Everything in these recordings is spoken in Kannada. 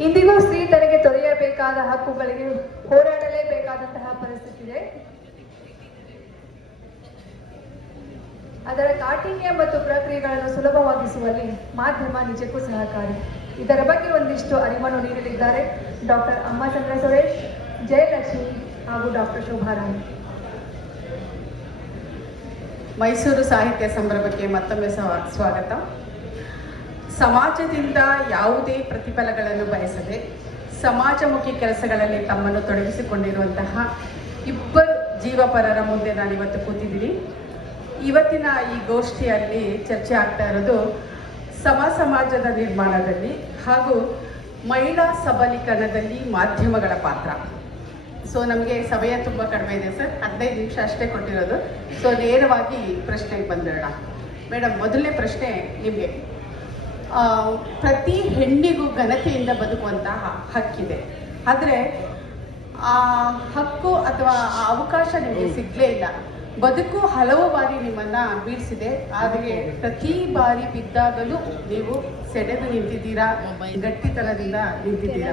ಇಂದಿಗೂ ಸ್ತ್ರೀ ತನಗೆ ತೊರೆಯಬೇಕಾದ ಹಕ್ಕುಗಳಿಗೆ ಹೋರಾಡಲೇಬೇಕಾದಂತಹ ಪರಿಸ್ಥಿತಿ ಇದೆ ಅದರ ಕಾಠಿಣ್ಯ ಮತ್ತು ಪ್ರಕ್ರಿಯೆಗಳನ್ನು ಸುಲಭವಾಗಿಸುವಲ್ಲಿ ಮಾಧ್ಯಮ ನಿಜಕ್ಕೂ ಸಹಕಾರಿ. ಇದರ ಬಗ್ಗೆ ಒಂದಿಷ್ಟು ಅರಿವನ್ನು ನೀಡಲಿದ್ದಾರೆ ಡಾಕ್ಟರ್ ಅಮ್ಮಚಂದ್ರ ಸುರೇಶ್, ಜಯಲಕ್ಷ್ಮಿ ಹಾಗೂ ಡಾಕ್ಟರ್ ಶೋಭಾರಾಣಿ. ಮೈಸೂರು ಸಾಹಿತ್ಯ ಸಂಭ್ರಮಕ್ಕೆ ಮತ್ತೊಮ್ಮೆ ಸ್ವ- ಸ್ವಾಗತ. ಸಮಾಜದಿಂದ ಯಾವುದೇ ಪ್ರತಿಫಲಗಳನ್ನು ಬಯಸದೆ ಸಮಾಜಮುಖಿ ಕೆಲಸಗಳಲ್ಲಿ ತಮ್ಮನ್ನು ತೊಡಗಿಸಿಕೊಂಡಿರುವಂತಹ ಇಬ್ಬರು ಜೀವಪರರ ಮುಂದೆ ನಾನು ಇವತ್ತು ಕೂತಿದ್ದೀನಿ. ಇವತ್ತಿನ ಈ ಗೋಷ್ಠಿಯಲ್ಲಿ ಚರ್ಚೆ ಆಗ್ತಾ ಇರೋದು ಸಮ ಸಮಾಜದ ನಿರ್ಮಾಣದಲ್ಲಿ ಹಾಗೂ ಮಹಿಳಾ ಸಬಲೀಕರಣದಲ್ಲಿ ಮಾಧ್ಯಮಗಳ ಪಾತ್ರ. ಸೊ ನಮಗೆ ಸಮಯ ತುಂಬ ಕಡಿಮೆ ಇದೆ ಸರ್. ಹದಿನೈದು ನಿಮಿಷ ಅಷ್ಟೇ ಕೊಟ್ಟಿರೋದು. ಸೊ ನೇರವಾಗಿ ಪ್ರಶ್ನೆಗೆ ಬಂದಿರೋಣ. ಮೇಡಮ್, ಮೊದಲನೇ ಪ್ರಶ್ನೆ ನಿಮಗೆ. ಪ್ರತಿ ಹೆಣ್ಣಿಗೂ ಘನತೆಯಿಂದ ಬದುಕುವಂತಹ ಹಕ್ಕಿದೆ. ಆದರೆ ಆ ಹಕ್ಕು ಅಥವಾ ಆ ಅವಕಾಶ ನಿಮಗೆ ಸಿಗಲೇ ಇಲ್ಲ. ಬದುಕು ಹಲವು ಬಾರಿ ನಿಮ್ಮನ್ನ ಬೀಳಿಸಿದೆ. ಆದರೆ ಪ್ರತಿ ಬಾರಿ ಬಿದ್ದಾಗಲೂ ನೀವು ಸೆಡೆದು ನಿಂತಿದ್ದೀರಾ? ಗಟ್ಟಿತನದಿಂದ ನಿಂತಿದ್ದೀರಾ?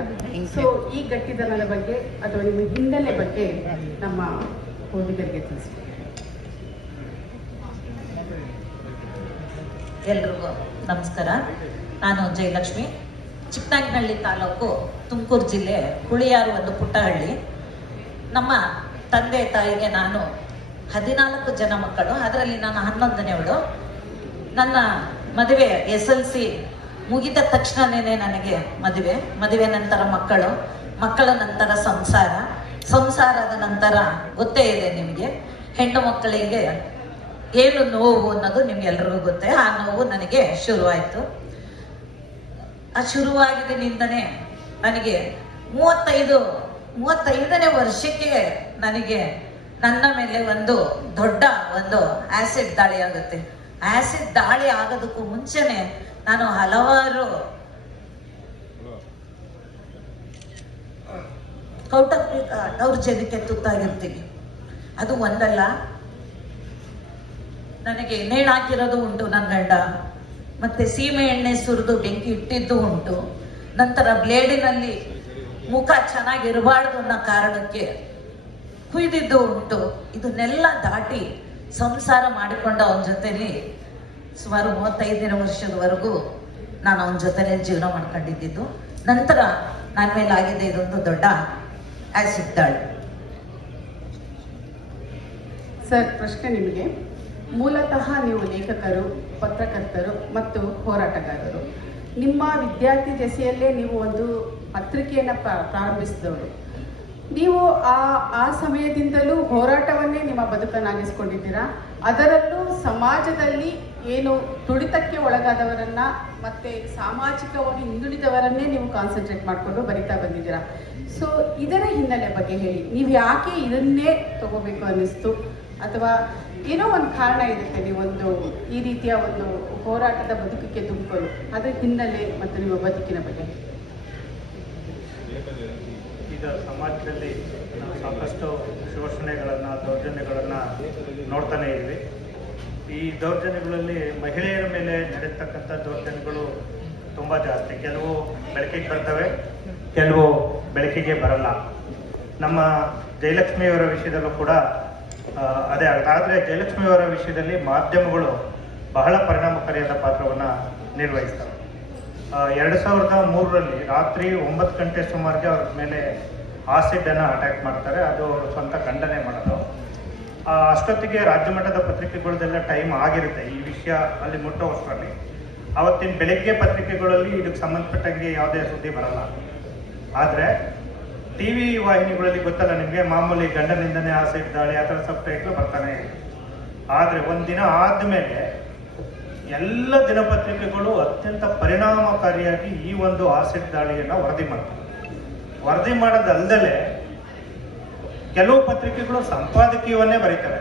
ಸೊ ಈ ಗಟ್ಟಿತನದ ಬಗ್ಗೆ ಅಥವಾ ನಿಮ್ಮ ಹಿನ್ನೆಲೆ ಬಗ್ಗೆ ನಮ್ಮ ಓದಿಗರಿಗೆ ತಿಳಿಸ್ತೀವಿ ಎಲ್ರಿಗೂ. ನಮಸ್ಕಾರ. ನಾನು ಜಯಲಕ್ಷ್ಮಿ. ಚಿಕ್ಕನಾಗಿನಹಳ್ಳಿ ತಾಲೂಕು ತುಮಕೂರು ಜಿಲ್ಲೆ ಹುಳಿಯಾರು ಒಂದು ಪುಟ್ಟಹಳ್ಳಿ. ನಮ್ಮ ತಂದೆ ತಾಯಿಗೆ ನಾನು ಹದಿನಾಲ್ಕು ಜನ ಮಕ್ಕಳು, ಅದರಲ್ಲಿ ನಾನು ಹನ್ನೊಂದನೇವಳು ನನ್ನ ಮದುವೆ ಎಸ್ ಎಲ್ ಸಿ ಮುಗಿದ ತಕ್ಷಣನೇ ನನಗೆ ಮದುವೆ ಮದುವೆ ನಂತರ ಮಕ್ಕಳು, ಮಕ್ಕಳ ನಂತರ ಸಂಸಾರ, ಸಂಸಾರದ ನಂತರ ಗೊತ್ತೇ ಇದೆ ನಿಮಗೆ. ಹೆಣ್ಣು ಮಕ್ಕಳಿಗೆ ಏನು ನೋವು ಅನ್ನೋದು ನಿಮ್ಗೆಲ್ರಿಗೂ ಗೊತ್ತೆ. ಆ ನೋವು ನನಗೆ ಶುರುವಾಯಿತು. ಆ ಶುರುವಾಗಿದ್ದನಿಂದನೇ ನನಗೆ ಮೂವತ್ತೈದು, ಮೂವತ್ತೈದನೇ ವರ್ಷಕ್ಕೆ ನನಗೆ ನನ್ನ ಮೇಲೆ ಒಂದು ದೊಡ್ಡ ಒಂದು ಆಸಿಡ್ ದಾಳಿ ಆಗುತ್ತೆ. ಆಸಿಡ್ ದಾಳಿ ಆಗೋದಕ್ಕೂ ಮುಂಚೆನೆ ನಾನು ಹಲವಾರು ಕೌಟುಂಬಿಕ ದೌರ್ಜನ್ಯಕ್ಕೆ ತುತ್ತಾಗಿರ್ತೀನಿ. ಅದು ಒಂದಲ್ಲ ನನಗೆ ನೇಣಾಕಿರೋದು ಉಂಟು ನನ್ನ ಗಂಡ. ಮತ್ತೆ ಸೀಮೆ ಎಣ್ಣೆ ಸುರಿದು ಬೆಂಕಿ ಇಟ್ಟಿದ್ದು ಉಂಟು. ನಂತರ ಬ್ಲೇಡಿನಲ್ಲಿ ಮುಖ ಚೆನ್ನಾಗಿರಬಾರ್ದು ಅನ್ನೋ ಕಾರಣಕ್ಕೆ ಕುಯ್ದಿದ್ದು ಉಂಟು. ಇದನ್ನೆಲ್ಲ ದಾಟಿ ಸಂಸಾರ ಮಾಡಿಕೊಂಡ ಅವನ ಜೊತೆಲಿ ಸುಮಾರು ಮೂವತ್ತೈದನೇ ವರ್ಷದವರೆಗೂ ನಾನು ಅವನ ಜೊತೆಲೇ ಜೀವನ ಮಾಡ್ಕೊಂಡಿದ್ದಿದ್ದು ನಂತರ ನನ್ನ ಮೇಲೆ ಆಗಿದೆ ಇದೊಂದು ದೊಡ್ಡ ದಾಳಿ ಸರ್, ಪ್ರಶ್ನೆ ನಿಮಗೆ. ಮೂಲತಃ ನೀವು ಲೇಖಕರು, ಪತ್ರಕರ್ತರು ಮತ್ತು ಹೋರಾಟಗಾರರು. ನಿಮ್ಮ ವಿದ್ಯಾರ್ಥಿ ದೆಸೆಯಲ್ಲೇ ನೀವು ಒಂದು ಪತ್ರಿಕೆಯನ್ನು ಪ್ರ- ಪ್ರಾರಂಭಿಸಿದವರು. ನೀವು ಆ ಆ ಸಮಯದಿಂದಲೂ ಹೋರಾಟವನ್ನೇ ನಿಮ್ಮ ಬದುಕನ್ನಾಗಿಸ್ಕೊಂಡಿದ್ದೀರಾ? ಅದರಲ್ಲೂ ಸಮಾಜದಲ್ಲಿ ಏನು ತುಡಿತಕ್ಕೆ ಒಳಗಾದವರನ್ನ ಮತ್ತೆ ಸಾಮಾಜಿಕವಾಗಿ ಹಿಂದುಳಿದವರನ್ನೇ ನೀವು ಕಾನ್ಸಂಟ್ರೇಟ್ ಮಾಡಿಕೊಂಡು ಬರಿತಾ ಬಂದಿದ್ದೀರಾ? ಸೊ ಇದರ ಹಿನ್ನೆಲೆ ಬಗ್ಗೆ ಹೇಳಿ. ನೀವು ಯಾಕೆ ಇದನ್ನೇ ತಗೋಬೇಕು ಅನ್ನಿಸ್ತು? ಅಥವಾ ಏನೋ ಒಂದು ಕಾರಣ ಇರುತ್ತೆ ಒಂದು ಈ ರೀತಿಯ ಒಂದು ಹೋರಾಟದ ಬದುಕಿಗೆ ತುಂಬಿಕೊಂಡು ಅದರ ಹಿನ್ನೆಲೆ ಮತ್ತು ನಿಮ್ಮ ಬದುಕಿನ ಬಗ್ಗೆ. ಈಗ ಸಮಾಜದಲ್ಲಿ ನಾವು ಸಾಕಷ್ಟು ಶೋಷಣೆಗಳನ್ನು, ದೌರ್ಜನ್ಯಗಳನ್ನು ನೋಡ್ತಾನೆ ಇದ್ವಿ ಈ ದೌರ್ಜನ್ಯಗಳಲ್ಲಿ ಮಹಿಳೆಯರ ಮೇಲೆ ನಡೆಯತಕ್ಕಂಥ ದೌರ್ಜನ್ಯಗಳು ತುಂಬ ಜಾಸ್ತಿ. ಕೆಲವು ಬೆಳಕಿಗೆ ಬರ್ತವೆ, ಕೆಲವು ಬೆಳಕಿಗೆ ಬರಲ್ಲ. ನಮ್ಮ ಜಯಲಕ್ಷ್ಮಿಯವರ ವಿಷಯದಲ್ಲೂ ಕೂಡ ಅದೇ ಆಗುತ್ತೆ ಆದರೆ ಜಯಲಕ್ಷ್ಮಿಯವರ ವಿಷಯದಲ್ಲಿ ಮಾಧ್ಯಮಗಳು ಬಹಳ ಪರಿಣಾಮಕಾರಿಯಾದ ಪಾತ್ರವನ್ನು ನಿರ್ವಹಿಸ್ತವೆ. ಎರಡು ಸಾವಿರದ ಮೂರರಲ್ಲಿ ರಾತ್ರಿ ಒಂಬತ್ತು ಗಂಟೆ ಸುಮಾರಿಗೆ ಅವ್ರ ಮೇಲೆ ಆಸಿಡನ್ನು ಅಟ್ಯಾಕ್ ಮಾಡ್ತಾರೆ. ಅದು ಅವರು ಸ್ವಂತ ಖಂಡನೆ ಮಾಡೋದು. ಅಷ್ಟೊತ್ತಿಗೆ ರಾಜ್ಯ ಮಟ್ಟದ ಪತ್ರಿಕೆಗಳದೆಲ್ಲ ಟೈಮ್ ಆಗಿರುತ್ತೆ ಈ ವಿಷಯ ಅಲ್ಲಿ ಮುಟ್ಟೋಷ್ಟರಲ್ಲಿ ಅವತ್ತಿನ ಬೆಳಗ್ಗೆ ಪತ್ರಿಕೆಗಳಲ್ಲಿ ಇದಕ್ಕೆ ಸಂಬಂಧಪಟ್ಟಂಗೆ ಯಾವುದೇ ಸುದ್ದಿ ಬರಲ್ಲ. ಆದರೆ ಟಿ ವಿ ವಾಹಿನಿಗಳಲ್ಲಿ ಗೊತ್ತಲ್ಲ ನಿಮಗೆ, ಮಾಮೂಲಿ ಗಂಡನಿಂದನೇ ಆಸೆ ಇದ್ದಾಳೆ, ಆ ಥರ ಸಬ್ ಟೈಟ್ಲು ಬರ್ತಾನೆ. ಆದರೆ ಒಂದಿನ ಆದಮೇಲೆ ಎಲ್ಲ ದಿನಪತ್ರಿಕೆಗಳು ಅತ್ಯಂತ ಪರಿಣಾಮಕಾರಿಯಾಗಿ ಈ ಒಂದು ಆಸೆ ದಾಳಿಯನ್ನು ವರದಿ ಮಾಡ್ತವೆ. ವರದಿ ಮಾಡೋದಲ್ದಲೆ ಕೆಲವು ಪತ್ರಿಕೆಗಳು ಸಂಪಾದಕೀಯವನ್ನೇ ಬರೀತಾರೆ.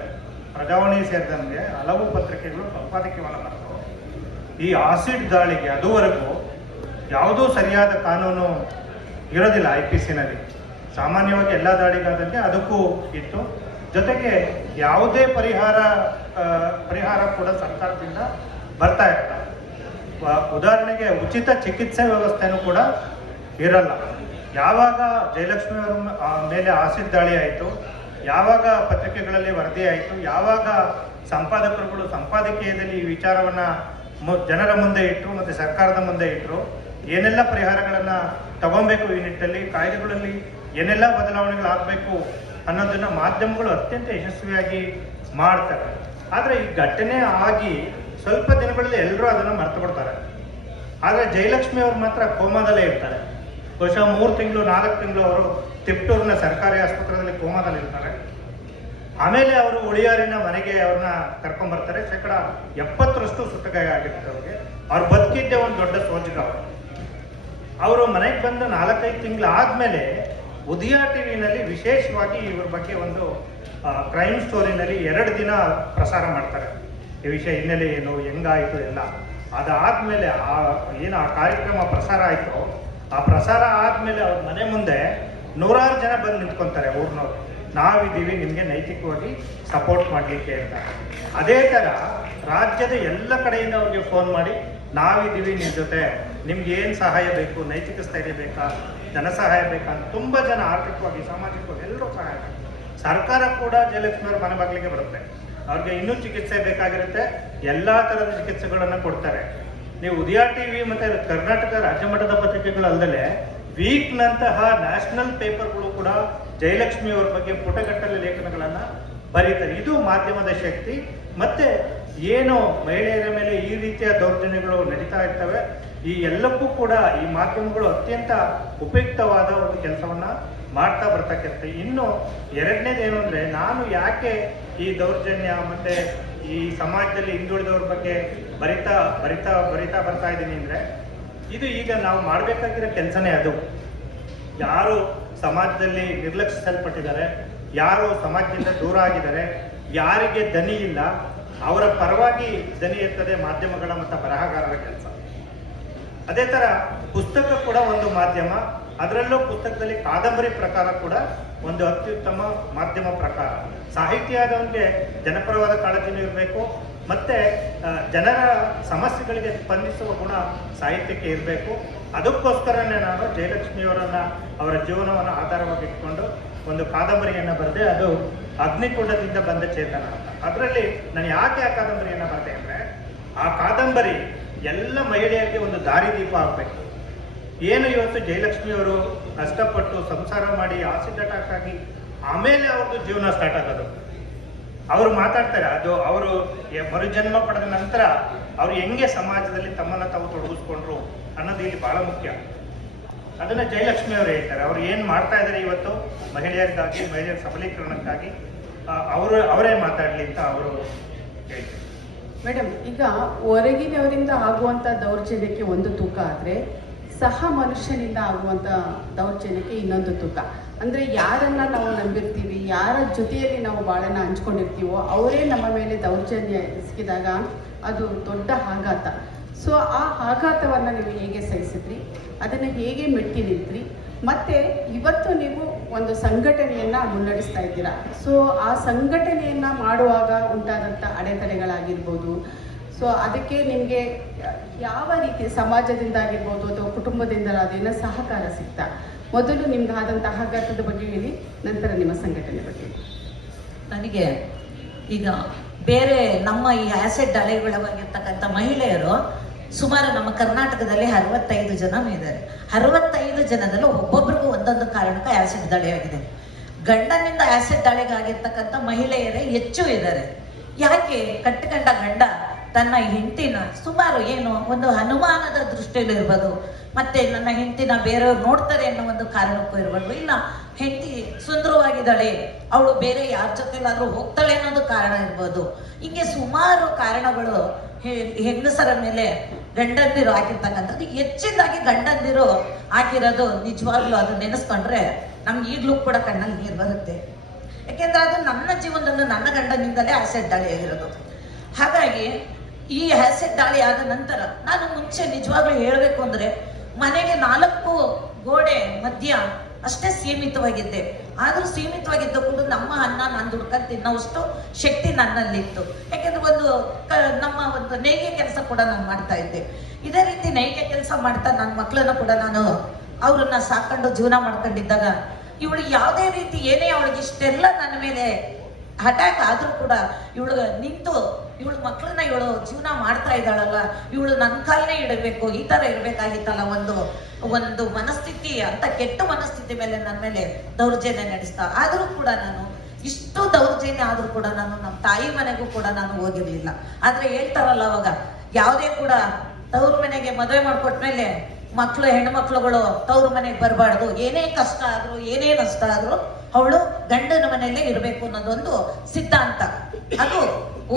ಪ್ರಜಾವಾಣಿ ಸೇರಿದಂತೆ ಹಲವು ಪತ್ರಿಕೆಗಳು ಸಂಪಾದಕೀಯವನ್ನು ಬರ್ತವೆ ಈ ಆಸಿಡ್ ದಾಳಿಗೆ ಅದುವರೆಗೂ ಯಾವುದೂ ಸರಿಯಾದ ಕಾನೂನು ಇರೋದಿಲ್ಲ ಐ ಪಿ ಸಿನಲ್ಲಿ ಸಾಮಾನ್ಯವಾಗಿ ಎಲ್ಲ ದಾಳಿಗಾದಂತೆ ಅದಕ್ಕೂ ಇತ್ತು. ಜೊತೆಗೆ ಯಾವುದೇ ಪರಿಹಾರ ಪರಿಹಾರ ಕೂಡ ಸರ್ಕಾರದಿಂದ ಬರ್ತಾ ಇರಲ್ಲ. ಉದಾಹರಣೆಗೆ ಉಚಿತ ಚಿಕಿತ್ಸೆ ವ್ಯವಸ್ಥೆನೂ ಕೂಡ ಇರಲ್ಲ. ಯಾವಾಗ ಜಯಲಕ್ಷ್ಮಿ ಅವರ ಮೇಲೆ ಆಸಿಡ್ ದಾಳಿ ಆಯಿತು, ಯಾವಾಗ ಪತ್ರಿಕೆಗಳಲ್ಲಿ ವರದಿ ಆಯಿತು, ಯಾವಾಗ ಸಂಪಾದಕರುಗಳು ಸಂಪಾದಕೀಯದಲ್ಲಿ ಈ ವಿಚಾರವನ್ನು ಜನರ ಮುಂದೆ ಇಟ್ಟರು ಮತ್ತು ಸರ್ಕಾರದ ಮುಂದೆ ಇಟ್ಟರು ಏನೆಲ್ಲ ಪರಿಹಾರಗಳನ್ನು ತಗೊಬೇಕು ಈ ನಿಟ್ಟಲ್ಲಿ ಕಾಯ್ದೆಗಳಲ್ಲಿ ಏನೆಲ್ಲ ಬದಲಾವಣೆಗಳಾಗಬೇಕು ಅನ್ನೋದನ್ನ ಮಾಧ್ಯಮಗಳು ಅತ್ಯಂತ ಯಶಸ್ವಿಯಾಗಿ ಮಾಡ್ತಾರೆ. ಆದರೆ ಈ ಘಟನೆ ಆಗಿ ಸ್ವಲ್ಪ ದಿನಗಳಲ್ಲಿ ಎಲ್ಲರೂ ಅದನ್ನು ಮರ್ತು ಬಿಡ್ತಾರೆ. ಆದರೆ ಜಯಲಕ್ಷ್ಮಿ ಅವರು ಮಾತ್ರ ಕೋಮಾದಲ್ಲೇ ಇರ್ತಾರೆ. ಬಹುಶಃ ಮೂರು ತಿಂಗಳು, ನಾಲ್ಕು ತಿಂಗಳು ಅವರು ತಿಪ್ಟೂರಿನ ಸರ್ಕಾರಿ ಆಸ್ಪತ್ರೆಯಲ್ಲಿ ಕೋಮಾದಲ್ಲಿ ಇರ್ತಾರೆ. ಆಮೇಲೆ ಅವರು ಉಳಿಯಾರಿನ ಮನೆಗೆ ಅವ್ರನ್ನ ಕರ್ಕೊಂಡ್ಬರ್ತಾರೆ ಶೇಕಡ ಎಪ್ಪತ್ತರಷ್ಟು ಸುಟ್ಟಗಾಯ ಆಗಿರುತ್ತೆ ಅವ್ರಿಗೆ. ಅವ್ರು ಬದುಕಿದ್ದೆ ಒಂದು ದೊಡ್ಡ ಸೋಜಿಗ ಅವರು. ಅವರು ಮನೆಗೆ ಬಂದ ನಾಲ್ಕೈದು ತಿಂಗಳು ಆದಮೇಲೆ ಉದಯ ಟಿವಿನಲ್ಲಿ ವಿಶೇಷವಾಗಿ ಇವ್ರ ಬಗ್ಗೆ ಒಂದು ಕ್ರೈಮ್ ಸ್ಟೋರಿನಲ್ಲಿ ಎರಡು ದಿನ ಪ್ರಸಾರ ಮಾಡ್ತಾರೆ. ಈ ವಿಷಯ ಹಿನ್ನೆಲೆ ಏನು, ಹೆಂಗಾಯಿತು ಎಲ್ಲ. ಅದಾದ್ಮೇಲೆ ಆ, ಏನು ಆ ಕಾರ್ಯಕ್ರಮ ಪ್ರಸಾರ ಆಯಿತು, ಆ ಪ್ರಸಾರ ಆದಮೇಲೆ ಅವ್ರ ಮನೆ ಮುಂದೆ ನೂರಾರು ಜನ ಬಂದು ನಿಂತ್ಕೊಂತಾರೆ ಊರಿನವ್ರು. ನಾವಿದ್ದೀವಿ, ನಿಮಗೆ ನೈತಿಕವಾಗಿ ಸಪೋರ್ಟ್ ಮಾಡಲಿಕ್ಕೆ ಅಂತ. ಅದೇ ಥರ ರಾಜ್ಯದ ಎಲ್ಲ ಕಡೆಯಿಂದ ಅವ್ರಿಗೆ ಫೋನ್ ಮಾಡಿ, ನಾವಿದ್ದೀವಿ ನಿಮ್ಮ ಜೊತೆ. ನಿಮ್ಗೆ ಏನು ಸಹಾಯ ಬೇಕು, ನೈತಿಕ ಸ್ಥೈರ್ಯ ಬೇಕಾ? ಧನ ಸಹಾಯ ಬೇಕಂತ ತುಂಬ ಜನ ಆರ್ಥಿಕವಾಗಿ, ಸಾಮಾಜಿಕವಾಗಿ ಎಲ್ಲರೂ ಸಹಾಯ. ಸರ್ಕಾರ ಕೂಡ ಜಯಲಕ್ಷ್ಮಿ ಅವ್ರ ಮನೆ ಬಾಗಿಲಿಗೆ ಬರುತ್ತೆ. ಅವ್ರಿಗೆ ಇನ್ನೂ ಚಿಕಿತ್ಸೆ ಬೇಕಾಗಿರುತ್ತೆ. ಎಲ್ಲ ಥರದ ಚಿಕಿತ್ಸೆಗಳನ್ನು ಕೊಡ್ತಾರೆ. ನೀವು ಉದಯ ಟಿವಿ ಮತ್ತೆ ಕರ್ನಾಟಕ ರಾಜ್ಯ ಮಟ್ಟದ ಪತ್ರಿಕೆಗಳು ಅಲ್ಲದೆ ವೀಕ್ನಂತಹ ನ್ಯಾಷನಲ್ ಪೇಪರ್ಗಳು ಕೂಡ ಜಯಲಕ್ಷ್ಮಿ ಅವ್ರ ಬಗ್ಗೆ ಪುಟಗಟ್ಟಲೆ ಲೇಖನಗಳನ್ನು ಬರೀತಾರೆ. ಇದು ಮಾಧ್ಯಮದ ಶಕ್ತಿ. ಮತ್ತೆ ಏನು ಮಹಿಳೆಯರ ಮೇಲೆ ಈ ರೀತಿಯ ದೌರ್ಜನ್ಯಗಳು ನಡೀತಾ ಇರ್ತವೆ. ಈ ಎಲ್ಲಕ್ಕೂ ಕೂಡ ಈ ಮಾಧ್ಯಮಗಳು ಅತ್ಯಂತ ಉಪಯುಕ್ತವಾದ ಒಂದು ಕೆಲಸವನ್ನ ಮಾಡ್ತಾ ಬರ್ತಕ್ಕಂಥ ಇನ್ನು ಎರಡನೇದು ಏನು ಅಂದ್ರೆ ನಾನು ಯಾಕೆ ಈ ದೌರ್ಜನ್ಯ ಮತ್ತೆ ಈ ಸಮಾಜದಲ್ಲಿ ಹಿಂದುಳಿದವ್ರ ಬಗ್ಗೆ ಬರಿತಾ ಬರಿತಾ ಬರಿತಾ ಬರ್ತಾ ಇದ್ದೀನಿ ಅಂದ್ರೆ ಇದು ಈಗ ನಾವು ಮಾಡಬೇಕಾಗಿರೋ ಕೆಲಸನೇ ಅದು. ಯಾರು ಸಮಾಜದಲ್ಲಿ ನಿರ್ಲಕ್ಷಿಸಲ್ಪಟ್ಟಿದ್ದಾರೆ, ಯಾರು ಸಮಾಜದಿಂದ ದೂರ ಆಗಿದ್ದಾರೆ, ಯಾರಿಗೆ ದನಿ ಇಲ್ಲ, ಅವರ ಪರವಾಗಿ ದನಿ ಇರ್ತದೆ ಮಾಧ್ಯಮಗಳ ಮತ್ತು ಬರಹಗಾರರ ಕೆಲಸ. ಅದೇ ತರ ಪುಸ್ತಕ ಕೂಡ ಒಂದು ಮಾಧ್ಯಮ. ಅದರಲ್ಲೂ ಪುಸ್ತಕದಲ್ಲಿ ಕಾದಂಬರಿ ಪ್ರಕಾರ ಕೂಡ ಒಂದು ಅತ್ಯುತ್ತಮ ಮಾಧ್ಯಮ ಪ್ರಕಾರ. ಸಾಹಿತ್ಯ ಆದವನಿಗೆ ಜನಪರವಾದ ಕಾಳಜಿನೂ ಇರಬೇಕು. ಮತ್ತೆ ಜನರ ಸಮಸ್ಯೆಗಳಿಗೆ ಸ್ಪಂದಿಸುವ ಗುಣ ಸಾಹಿತ್ಯಕ್ಕೆ ಇರಬೇಕು. ಅದಕ್ಕೋಸ್ಕರನೇ ನಾನು ಜಯಲಕ್ಷ್ಮಿಯವರನ್ನ ಅವರ ಜೀವನವನ್ನು ಆಧಾರವಾಗಿ ಇಟ್ಕೊಂಡು ಒಂದು ಕಾದಂಬರಿಯನ್ನು ಬರೆದೆ. ಅದು ಅಗ್ನಿಕುಂಡದಿಂದ ಬಂದ ಚೇತನ ಅಂತ. ಅದರಲ್ಲಿ ನಾನು ಯಾಕೆ ಆ ಕಾದಂಬರಿಯನ್ನು ಬರೆದೆ ಅಂದರೆ, ಆ ಕಾದಂಬರಿ ಎಲ್ಲ ಮಹಿಳೆಯರಿಗೆ ಒಂದು ದಾರಿದೀಪ ಆಗಬೇಕು ಏನು ಇವತ್ತು ಜಯಲಕ್ಷ್ಮಿ ಅವರು ಕಷ್ಟಪಟ್ಟು ಸಂಸಾರ ಮಾಡಿ ಆಸಿಡ್ ಅಟ್ಯಾಕ್ ಆಮೇಲೆ ಅವ್ರದ್ದು ಜೀವನ ಸ್ಟಾರ್ಟ್ ಆಗೋದು. ಅವರು ಮಾತಾಡ್ತಾರೆ, ಅದು ಅವರು ಮರುಜನ್ಮ ಪಡೆದ ನಂತರ ಅವ್ರು ಹೆಂಗೆ ಸಮಾಜದಲ್ಲಿ ತಮ್ಮನ್ನು ತಾವು ತೊಡಗಿಸ್ಕೊಂಡ್ರು ಅನ್ನೋದು ಇಲ್ಲಿ ಬಹಳ ಮುಖ್ಯ. ಅದನ್ನ ಜಯಲಕ್ಷ್ಮಿ ಅವರು ಹೇಳ್ತಾರೆ, ಅವ್ರು ಏನು ಮಾಡ್ತಾ ಇದ್ದಾರೆ ಇವತ್ತು ಮಹಿಳೆಯರಿಗಾಗಿ, ಮಹಿಳೆಯರ ಸಬಲೀಕರಣಕ್ಕಾಗಿ ಅವರು, ಅವರೇ ಮಾತಾಡಲಿ ಅಂತ ಅವರು ಹೇಳ್ತಾರೆ. ಮೇಡಮ್, ಈಗ ಹೊರಗಿನವರಿಂದ ಆಗುವಂಥ ದೌರ್ಜನ್ಯಕ್ಕೆ ಒಂದು ತೂಕ ಆದರೆ ಸಹ ಮನುಷ್ಯನಿಂದ ಆಗುವಂಥ ದೌರ್ಜನ್ಯಕ್ಕೆ ಇನ್ನೊಂದು ತೂಕ. ಅಂದರೆ ಯಾರನ್ನ ನಾವು ನಂಬಿರ್ತೀವಿ, ಯಾರ ಜೊತೆಯಲ್ಲಿ ನಾವು ಬಾಳನ್ನು ಹಂಚ್ಕೊಂಡಿರ್ತೀವೋ ಅವರೇ ನಮ್ಮ ಮೇಲೆ ದೌರ್ಜನ್ಯ ಎಸಗಿದಾಗ ಅದು ದೊಡ್ಡ ಆಘಾತ. ಸೊ ಆ ಆಘಾತವನ್ನು ನೀವು ಹೇಗೆ ಸಹಿಸಿದ್ರಿ? ಅದನ್ನು ಹೇಗೆ ಮೆಟ್ಟಿ ನಿಂತ್ರಿ? ಮತ್ತೆ ಇವತ್ತು ನೀವು ಒಂದು ಸಂಘಟನೆಯನ್ನ ಮುನ್ನಡೆಸ್ತಾ ಇದ್ದೀರಾ. ಸೊ ಆ ಸಂಘಟನೆಯನ್ನ ಮಾಡುವಾಗ ಉಂಟಾದಂಥ ಅಡೆತಡೆಗಳಾಗಿರ್ಬೋದು. ಸೊ ಅದಕ್ಕೆ ನಿಮಗೆ ಯಾವ ರೀತಿ ಸಮಾಜದಿಂದ ಆಗಿರ್ಬೋದು ಅಥವಾ ಕುಟುಂಬದಿಂದ ಅದೇನೋ ಸಹಕಾರ ಸಿಗ್ತಾ? ಮೊದಲು ನಿಮ್ಗೆ ಆದಂಥ ಆಘಾತದ ಬಗ್ಗೆ ಹೇಳಿ, ನಂತರ ನಿಮ್ಮ ಸಂಘಟನೆ ಬಗ್ಗೆ. ನನಗೆ ಈಗ ಬೇರೆ ನಮ್ಮ ಈ ಆ್ಯಸಿಡ್ ಅಲೆಗಳವಾಗಿರ್ತಕ್ಕಂಥ ಮಹಿಳೆಯರು ಸುಮಾರು ನಮ್ಮ ಕರ್ನಾಟಕದಲ್ಲಿ ಅರವತ್ತೈದು ಜನ ಇದ್ದಾರೆ. ಅರವತ್ತೈದು ಜನದಲ್ಲೂ ಒಬ್ಬೊಬ್ರಿಗೂ ಒಂದೊಂದು ಕಾರಣಕ್ಕೆ ಆ್ಯಸಿಡ್ ದಾಳಿಯಾಗಿದೆ ಗಂಡನಿಂದ ಆ್ಯಸಿಡ್ ದಾಳಿಗಾಗಿರ್ತಕ್ಕಂಥ ಮಹಿಳೆಯರೇ ಹೆಚ್ಚು ಇದ್ದಾರೆ. ಯಾಕೆ? ಕಟ್ಟಿಕೊಂಡ ಗಂಡ ತನ್ನ ಹೆಂಡತಿನ ಸುಮಾರು ಏನು ಒಂದು ಅನುಮಾನದ ದೃಷ್ಟಿಯಲ್ಲಿ ಇರ್ಬೋದು, ಮತ್ತೆ ನನ್ನ ಹೆಂಡತಿನ ಬೇರೆಯವ್ರು ನೋಡ್ತಾರೆ ಅನ್ನೋ ಒಂದು ಕಾರಣಕ್ಕೂ ಇರ್ಬೋದು, ಇಲ್ಲ ಹೆಂಡತಿ ಸುಂದರವಾಗಿದ್ದಾಳೆ, ಅವಳು ಬೇರೆ ಯಾರ ಜೊತೆಲಾದ್ರೂ ಹೋಗ್ತಾಳೆ ಅನ್ನೋದು ಕಾರಣ ಇರ್ಬೋದು. ಹಿಂಗೆ ಸುಮಾರು ಕಾರಣಗಳು ಹೆಂಗಸರ ಮೇಲೆ ಗಂಡಂದಿರು ಹಾಕಿರ್ತಕ್ಕಂಥದ್ದು. ಹೆಚ್ಚಿನದಾಗಿ ಗಂಡಂದಿರು ಹಾಕಿರೋದು ನಿಜವಾಗ್ಲೂ ಅದು ನೆನೆಸ್ಕೊಂಡ್ರೆ ನಮ್ಗೆ ಈಗಲೂ ಕೂಡ ಕಣ್ಣಲ್ಲಿ ನೀರು ಬರುತ್ತೆ. ಯಾಕೆಂದ್ರೆ ಅದು ನನ್ನ ಜೀವನದಲ್ಲೂ ನನ್ನ ಗಂಡನಿಂದಲೇ ಆಸಿಡ್ ದಾಳಿ ಆಗಿರೋದು. ಹಾಗಾಗಿ ಈ ಆಸಿಡ್ ದಾಳಿ ಆದ ನಂತರ ನಾನು ಮುಂಚೆ ನಿಜವಾಗ್ಲೂ ಹೇಳಬೇಕು ಅಂದ್ರೆ ಮನೆಗೆ ನಾಲ್ಕು ಗೋಡೆ ಮಧ್ಯ ಅಷ್ಟೇ ಸೀಮಿತವಾಗಿದ್ದೆ. ಆದರೂ ಸೀಮಿತವಾಗಿದ್ದ ಕೂಡ ನಮ್ಮ ಅನ್ನ ನಾನು ದುಡ್ಕೊಂಡು ತಿನ್ನೋಷ್ಟು ಶಕ್ತಿ ನನ್ನಲ್ಲಿತ್ತು. ಯಾಕೆಂದ್ರೆ ಒಂದು ಕ, ನಮ್ಮ ಒಂದು ನೇಯ್ಗೆ ಕೆಲಸ ಕೂಡ ನಾನು ಮಾಡ್ತಾ ಇದ್ದೆ. ಇದೇ ರೀತಿ ನೇಯ್ಗೆ ಕೆಲಸ ಮಾಡ್ತಾ ನನ್ನ ಮಕ್ಕಳನ್ನ ಕೂಡ ನಾನು ಅವ್ರನ್ನ ಸಾಕೊಂಡು ಜೀವನ ಮಾಡ್ಕೊಂಡಿದ್ದಾಗ, ಇವಳು ಯಾವುದೇ ರೀತಿ ಏನೇ ಅವಳಿಗೆ ಇಷ್ಟೆಲ್ಲ ನನ್ನ ಮೇಲೆ ಅಟ್ಯಾಕ್ ಆದರೂ ಕೂಡ ಇವಳು ನಿಂತು, ಇವಳು ಮಕ್ಕಳನ್ನ ಇವಳು ಜೀವನ ಮಾಡ್ತಾ ಇದ್ದಾಳಲ್ಲ, ಇವಳು ನನ್ನ ಕಾಲನೇ ಇಡಬೇಕು, ಈ ತರ ಇರ್ಬೇಕಾಗಿತ್ತಲ್ಲ ಒಂದು ಒಂದು ಮನಸ್ಥಿತಿ ಅಂತ ಕೆಟ್ಟ ಮನಸ್ಥಿತಿ ಮೇಲೆ ನನ್ನ ಮೇಲೆ ದೌರ್ಜನ್ಯ ನಡೆಸ್ತಾ. ಆದರೂ ಕೂಡ ನಾನು ಇಷ್ಟು ದೌರ್ಜನ್ಯ ಆದರೂ ಕೂಡ ನಾನು ನಮ್ಮ ತಾಯಿ ಮನೆಗೂ ಕೂಡ ನಾನು ಹೋಗಿರ್ಲಿಲ್ಲ. ಆದ್ರೆ ಹೇಳ್ತಾರಲ್ಲ ಅವಾಗ, ಯಾವುದೇ ಕೂಡ ತವ್ರ ಮನೆಗೆ ಮದುವೆ ಮಾಡ್ಕೊಟ್ಮೇಲೆ ಮಕ್ಕಳು ಹೆಣ್ಮಕ್ಳುಗಳು ತವ್ರ ಮನೆಗೆ ಬರಬಾರ್ದು. ಏನೇ ಕಷ್ಟ ಆದ್ರೂ, ಏನೇ ನಷ್ಟ ಆದ್ರೂ ಅವಳು ಗಂಡನ ಮನೆಯಲ್ಲೇ ಇರಬೇಕು ಅನ್ನೋದೊಂದು ಸಿದ್ಧಾಂತ. ಅದು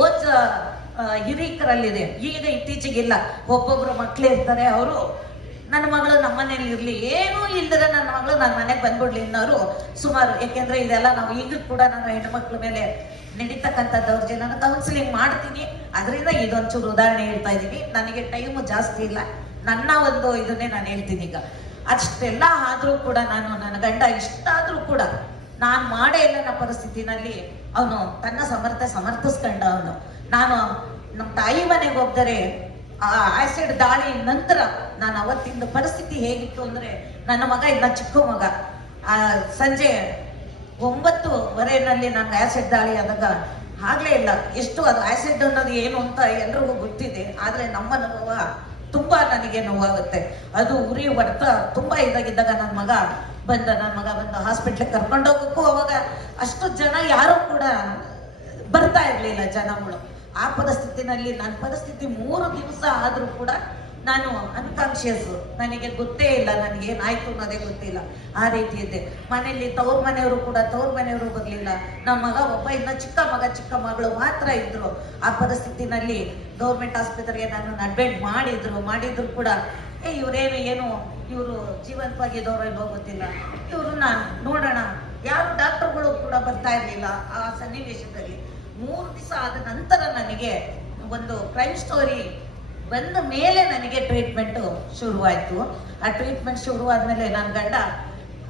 ಓದ್ ಹಿರೀಕರಲ್ಲಿದೆ. ಈಗ ಇತ್ತೀಚೆಗಿಲ್ಲ. ಒಬ್ಬೊಬ್ರು ಮಕ್ಳು ಇರ್ತಾರೆ, ಅವರು ನನ್ನ ಮಗಳು ನಮ್ಮ ಮನೇಲಿ ಇರಲಿ, ಏನೂ ಇಲ್ದರೆ ನನ್ನ ಮಗಳು ನನ್ನ ಮನೆಗೆ ಬಂದ್ಬಿಡ್ಲಿ ಅನ್ನೋರು ಸುಮಾರು. ಯಾಕೆಂದ್ರೆ ಇದೆಲ್ಲ ನಾವು ಈಗ ಕೂಡ ನಾನು ಹೆಣ್ಮಕ್ಳ ಮೇಲೆ ನಡೀತಕ್ಕಂಥ ದೌರ್ಜನ್ಯನ ಕೌನ್ಸಿಲಿಂಗ್ ಮಾಡ್ತೀನಿ. ಅದರಿಂದ ಇದೊಂಚೂರು ಉದಾಹರಣೆ ಹೇಳ್ತಾ ಇದ್ದೀನಿ. ನನಗೆ ಟೈಮು ಜಾಸ್ತಿ ಇಲ್ಲ. ನನ್ನ ಒಂದು ಇದನ್ನೇ ನಾನು ಹೇಳ್ತೀನಿ ಈಗ. ಅಷ್ಟೆಲ್ಲ ಆದರೂ ಕೂಡ ನಾನು ನನ್ನ ಗಂಡ ಇಷ್ಟಾದರೂ ಕೂಡ ನಾನು ಮಾಡೇ ಇಲ್ಲ ನನ್ನ ಪರಿಸ್ಥಿತಿನಲ್ಲಿ. ಅವನು ತನ್ನ ಸಮರ್ಥ ಸಮರ್ಥಿಸ್ಕೊಂಡ ಅವನು. ನಾನು ನಮ್ಮ ತಾಯಿ ಮನೆಗೆ ಹೋಗ್ದರೆ, ಆ ಆಸಿಡ್ ದಾಳಿ ನಂತರ ನಾನು ಅವತ್ತಿಂದ ಪರಿಸ್ಥಿತಿ ಹೇಗಿತ್ತು ಅಂದರೆ, ನನ್ನ ಮಗ ಇಲ್ಲ ಚಿಕ್ಕ ಮಗ. ಆ ಸಂಜೆ ಒಂಬತ್ತುವರೆನಲ್ಲಿ ನಾನು ಆಸಿಡ್ ದಾಳಿ ಆದಾಗ ಆಗಲೇ ಇಲ್ಲ. ಎಷ್ಟು ಅದು ಆಸಿಡ್ ಅನ್ನೋದು ಏನು ಅಂತ ಎಲ್ರಿಗೂ ಗೊತ್ತಿದೆ. ಆದರೆ ನಮ್ಮ ಅನುಭವ ತುಂಬ ನನಗೆ ನೋವಾಗುತ್ತೆ. ಅದು ಉರಿ ಹೊಡೆತ ತುಂಬ ಇದಾಗಿದ್ದಾಗ ನನ್ನ ಮಗ ಬಂದ, ನನ್ನ ಮಗ ಬಂದ ಹಾಸ್ಪಿಟ್ಲಿಗೆ ಕರ್ಕೊಂಡೋಗಕ್ಕೂ ಅವಾಗ ಅಷ್ಟು ಜನ ಯಾರು ಕೂಡ ಬರ್ತಾ ಇರಲಿಲ್ಲ ಜನಗಳು. ಆ ಪರಿಸ್ಥಿತಿನಲ್ಲಿ ನನ್ನ ಪರಿಸ್ಥಿತಿ ಮೂರು ದಿವಸ ಆದರೂ ಕೂಡ ನಾನು ಅನ್ಕಾನ್ಶಿಯಸ್ ನನಗೆ ಗೊತ್ತೇ ಇಲ್ಲ, ನನಗೆ ಏನಾಯ್ತು ಅನ್ನೋದೇ ಗೊತ್ತಿಲ್ಲ. ಆ ರೀತಿ ಇದ್ದೆ ಮನೆಯಲ್ಲಿ ತವ್ರ ಮನೆಯವರು ಕೂಡ, ತವ್ರ ಮನೆಯವರು ಬರಲಿಲ್ಲ. ನಮ್ಮ ಮಗ ಒಬ್ಬ, ಇನ್ನ ಚಿಕ್ಕ ಮಗ, ಚಿಕ್ಕ ಮಗಳು ಮಾತ್ರ ಇದ್ರು. ಆ ಪರಿಸ್ಥಿತಿನಲ್ಲಿ ಗೌರ್ಮೆಂಟ್ ಆಸ್ಪತ್ರೆಗೆ ನಾನು ಅಡ್ಮಿಟ್ ಮಾಡಿದ್ರು. ಮಾಡಿದ್ರು ಕೂಡ, ಏ, ಇವರೇನು ಏನು ಇವರು ಜೀವಂತವಾಗಿ ಇಲ್ವೋ ಗೊತ್ತಿಲ್ಲ. ಇವ್ರನ್ನ ನೋಡೋಣ. ಯಾರು ಡಾಕ್ಟರ್ಗಳು ಕೂಡ ಬರ್ತಾ ಇರಲಿಲ್ಲ ಆ ಸನ್ನಿವೇಶದಲ್ಲಿ. ಮೂರು ದಿವಸ ಆದ ನಂತರ ನನಗೆ ಒಂದು ಕ್ರೈಮ್ ಸ್ಟೋರಿ ಬಂದ ಮೇಲೆ ನನಗೆ ಟ್ರೀಟ್ಮೆಂಟು ಶುರುವಾಯಿತು. ಆ ಟ್ರೀಟ್ಮೆಂಟ್ ಶುರುವಾದ್ಮೇಲೆ ನನ್ನ ಗಂಡ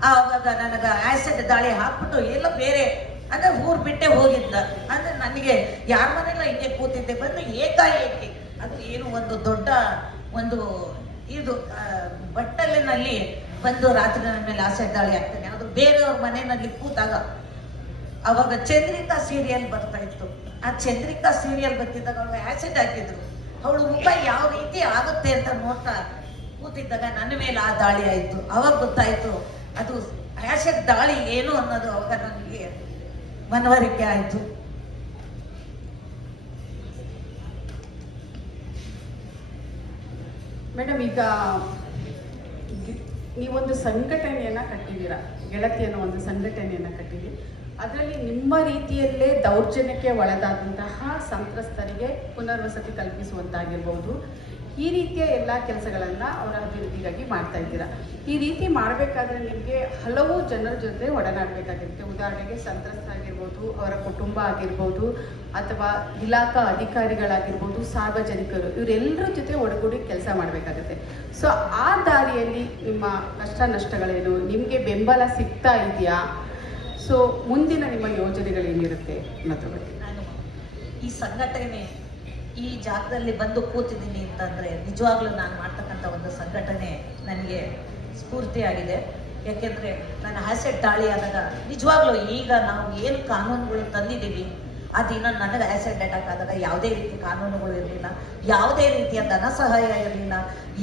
ಆವಾಗ ನನಗೆ ಆ್ಯಸಿಡ್ ದಾಳಿ ಹಾಕ್ಬಿಟ್ಟು ಎಲ್ಲ ಬೇರೆ ಅಂದರೆ ಊರು ಬಿಟ್ಟೆ ಹೋಗಿದ್ದ. ಅಂದರೆ ನನಗೆ ಯಾರ ಮನೆಲ್ಲ ಹಿಂಗೆ ಕೂತಿದ್ದೆ. ಬಂದು ಏಕಾಏಕಿ. ಅದು ಏನು ಒಂದು ದೊಡ್ಡ ಒಂದು ಇದು ಬಟ್ಟಲಿನಲ್ಲಿ ಬಂದು ರಾತ್ರಿ ನನ್ನ ಮೇಲೆ ಆಸೆ ದಾಳಿ ಆಗ್ತಾನೆ. ಅದು ಬೇರೆಯವ್ರ ಮನೆಯಲ್ಲಿ ಕೂತಾಗ ಅವಾಗ ಚಂದ್ರಿಕಾ ಸೀರಿಯಲ್ ಬರ್ತಾ ಇತ್ತು. ಆ ಚಂದ್ರಿಕಾ ಸೀರಿಯಲ್ ಬರ್ತಿದ್ದಾಗ ಅವಳು ಆಸಿಡ್ ಹಾಕಿದ್ರು. ಅವಳು ಮುಖ ಯಾವ ರೀತಿ ಆಗುತ್ತೆ ಅಂತ ನೋಡ್ತಾ ಕೂತಿದ್ದಾಗ ನನ್ನ ಮೇಲೆ ಆ ದಾಳಿ ಆಯಿತು. ಅವಾಗ ಗೊತ್ತಾಯಿತು, ಅದು ಆಸಿಡ್ ದಾಳಿ ಏನು ಅನ್ನೋದು ಅವಾಗ ನನಗೆ ಮನವರಿಕೆ ಆಯ್ತು. ಮೇಡಮ್, ಈಗ ನೀವೊಂದು ಸಂಘಟನೆಯನ್ನ ಕಟ್ಟಿದ್ದೀರಾ? ಗೆಳತಿ ಅನ್ನೋ ಒಂದು ಸಂಘಟನೆಯನ್ನ ಕಟ್ಟಿದ್ದೀರಿ. ಅದರಲ್ಲಿ ನಿಮ್ಮ ರೀತಿಯಲ್ಲೇ ದೌರ್ಜನ್ಯಕ್ಕೆ ಒಳಗಾದಂತಹ ಸಂತ್ರಸ್ತರಿಗೆ ಪುನರ್ವಸತಿ ಕಲ್ಪಿಸುವಂತಾಗಿರ್ಬೋದು. ಈ ರೀತಿಯ ಎಲ್ಲ ಕೆಲಸಗಳನ್ನು ಅವರ ಅಭಿವೃದ್ಧಿಗಾಗಿ ಮಾಡ್ತಾ ಇದ್ದೀರಾ? ಈ ರೀತಿ ಮಾಡಬೇಕಾದ್ರೆ ನಿಮಗೆ ಹಲವು ಜನರ ಜೊತೆ ಒಡನಾಡಬೇಕಾಗಿರುತ್ತೆ. ಉದಾಹರಣೆಗೆ ಸಂತ್ರಸ್ತರಾಗಿರ್ಬೋದು ಅವರ ಕುಟುಂಬ ಆಗಿರ್ಬೋದು, ಅಥವಾ ಇಲಾಖಾ ಅಧಿಕಾರಿಗಳಾಗಿರ್ಬೋದು, ಸಾರ್ವಜನಿಕರು ಇವರೆಲ್ಲರ ಜೊತೆ ಒಡಗೂಡಿ ಕೆಲಸ ಮಾಡಬೇಕಾಗುತ್ತೆ. ಸೊ ಆ ದಾರಿಯಲ್ಲಿ ನಿಮ್ಮ ಕಷ್ಟ ನಷ್ಟಗಳೇನು, ನಿಮಗೆ ಬೆಂಬಲ ಸಿಗ್ತಾ ಇದೆಯಾ? ಸೊ ಮುಂದಿನ ನಿಮ್ಮ ಯೋಜನೆಗಳೇನಿರುತ್ತೆ ಅನ್ನೋದ್ರ ಬಗ್ಗೆ ನಾನು ಈ ಸಂಘಟನೆ, ಈ ಜಾಗದಲ್ಲಿ ಬಂದು ಕೂತಿದ್ದೀನಿ ಅಂತಂದರೆ, ನಿಜವಾಗ್ಲೂ ನಾನು ಮಾಡ್ತಕ್ಕಂಥ ಒಂದು ಸಂಘಟನೆ ನನಗೆ ಸ್ಫೂರ್ತಿಯಾಗಿದೆ. ಯಾಕೆಂದ್ರೆ ನನ್ನ ಆ್ಯಸೆಟ್ ದಾಳಿ ಆದಾಗ ನಿಜವಾಗ್ಲೂ ಈಗ ನಾವು ಏನು ಕಾನೂನುಗಳು ತಂದಿದ್ದೀವಿ, ಆ ದಿನ ನನಗೆ ಆಸೆಟ್ ಅಟ್ಯಾಕ್ ಆದಾಗ ಯಾವುದೇ ರೀತಿ ಕಾನೂನುಗಳು ಇರಲಿಲ್ಲ, ಯಾವುದೇ ರೀತಿಯ ಧನ ಸಹಾಯ ಇರಲಿಲ್ಲ,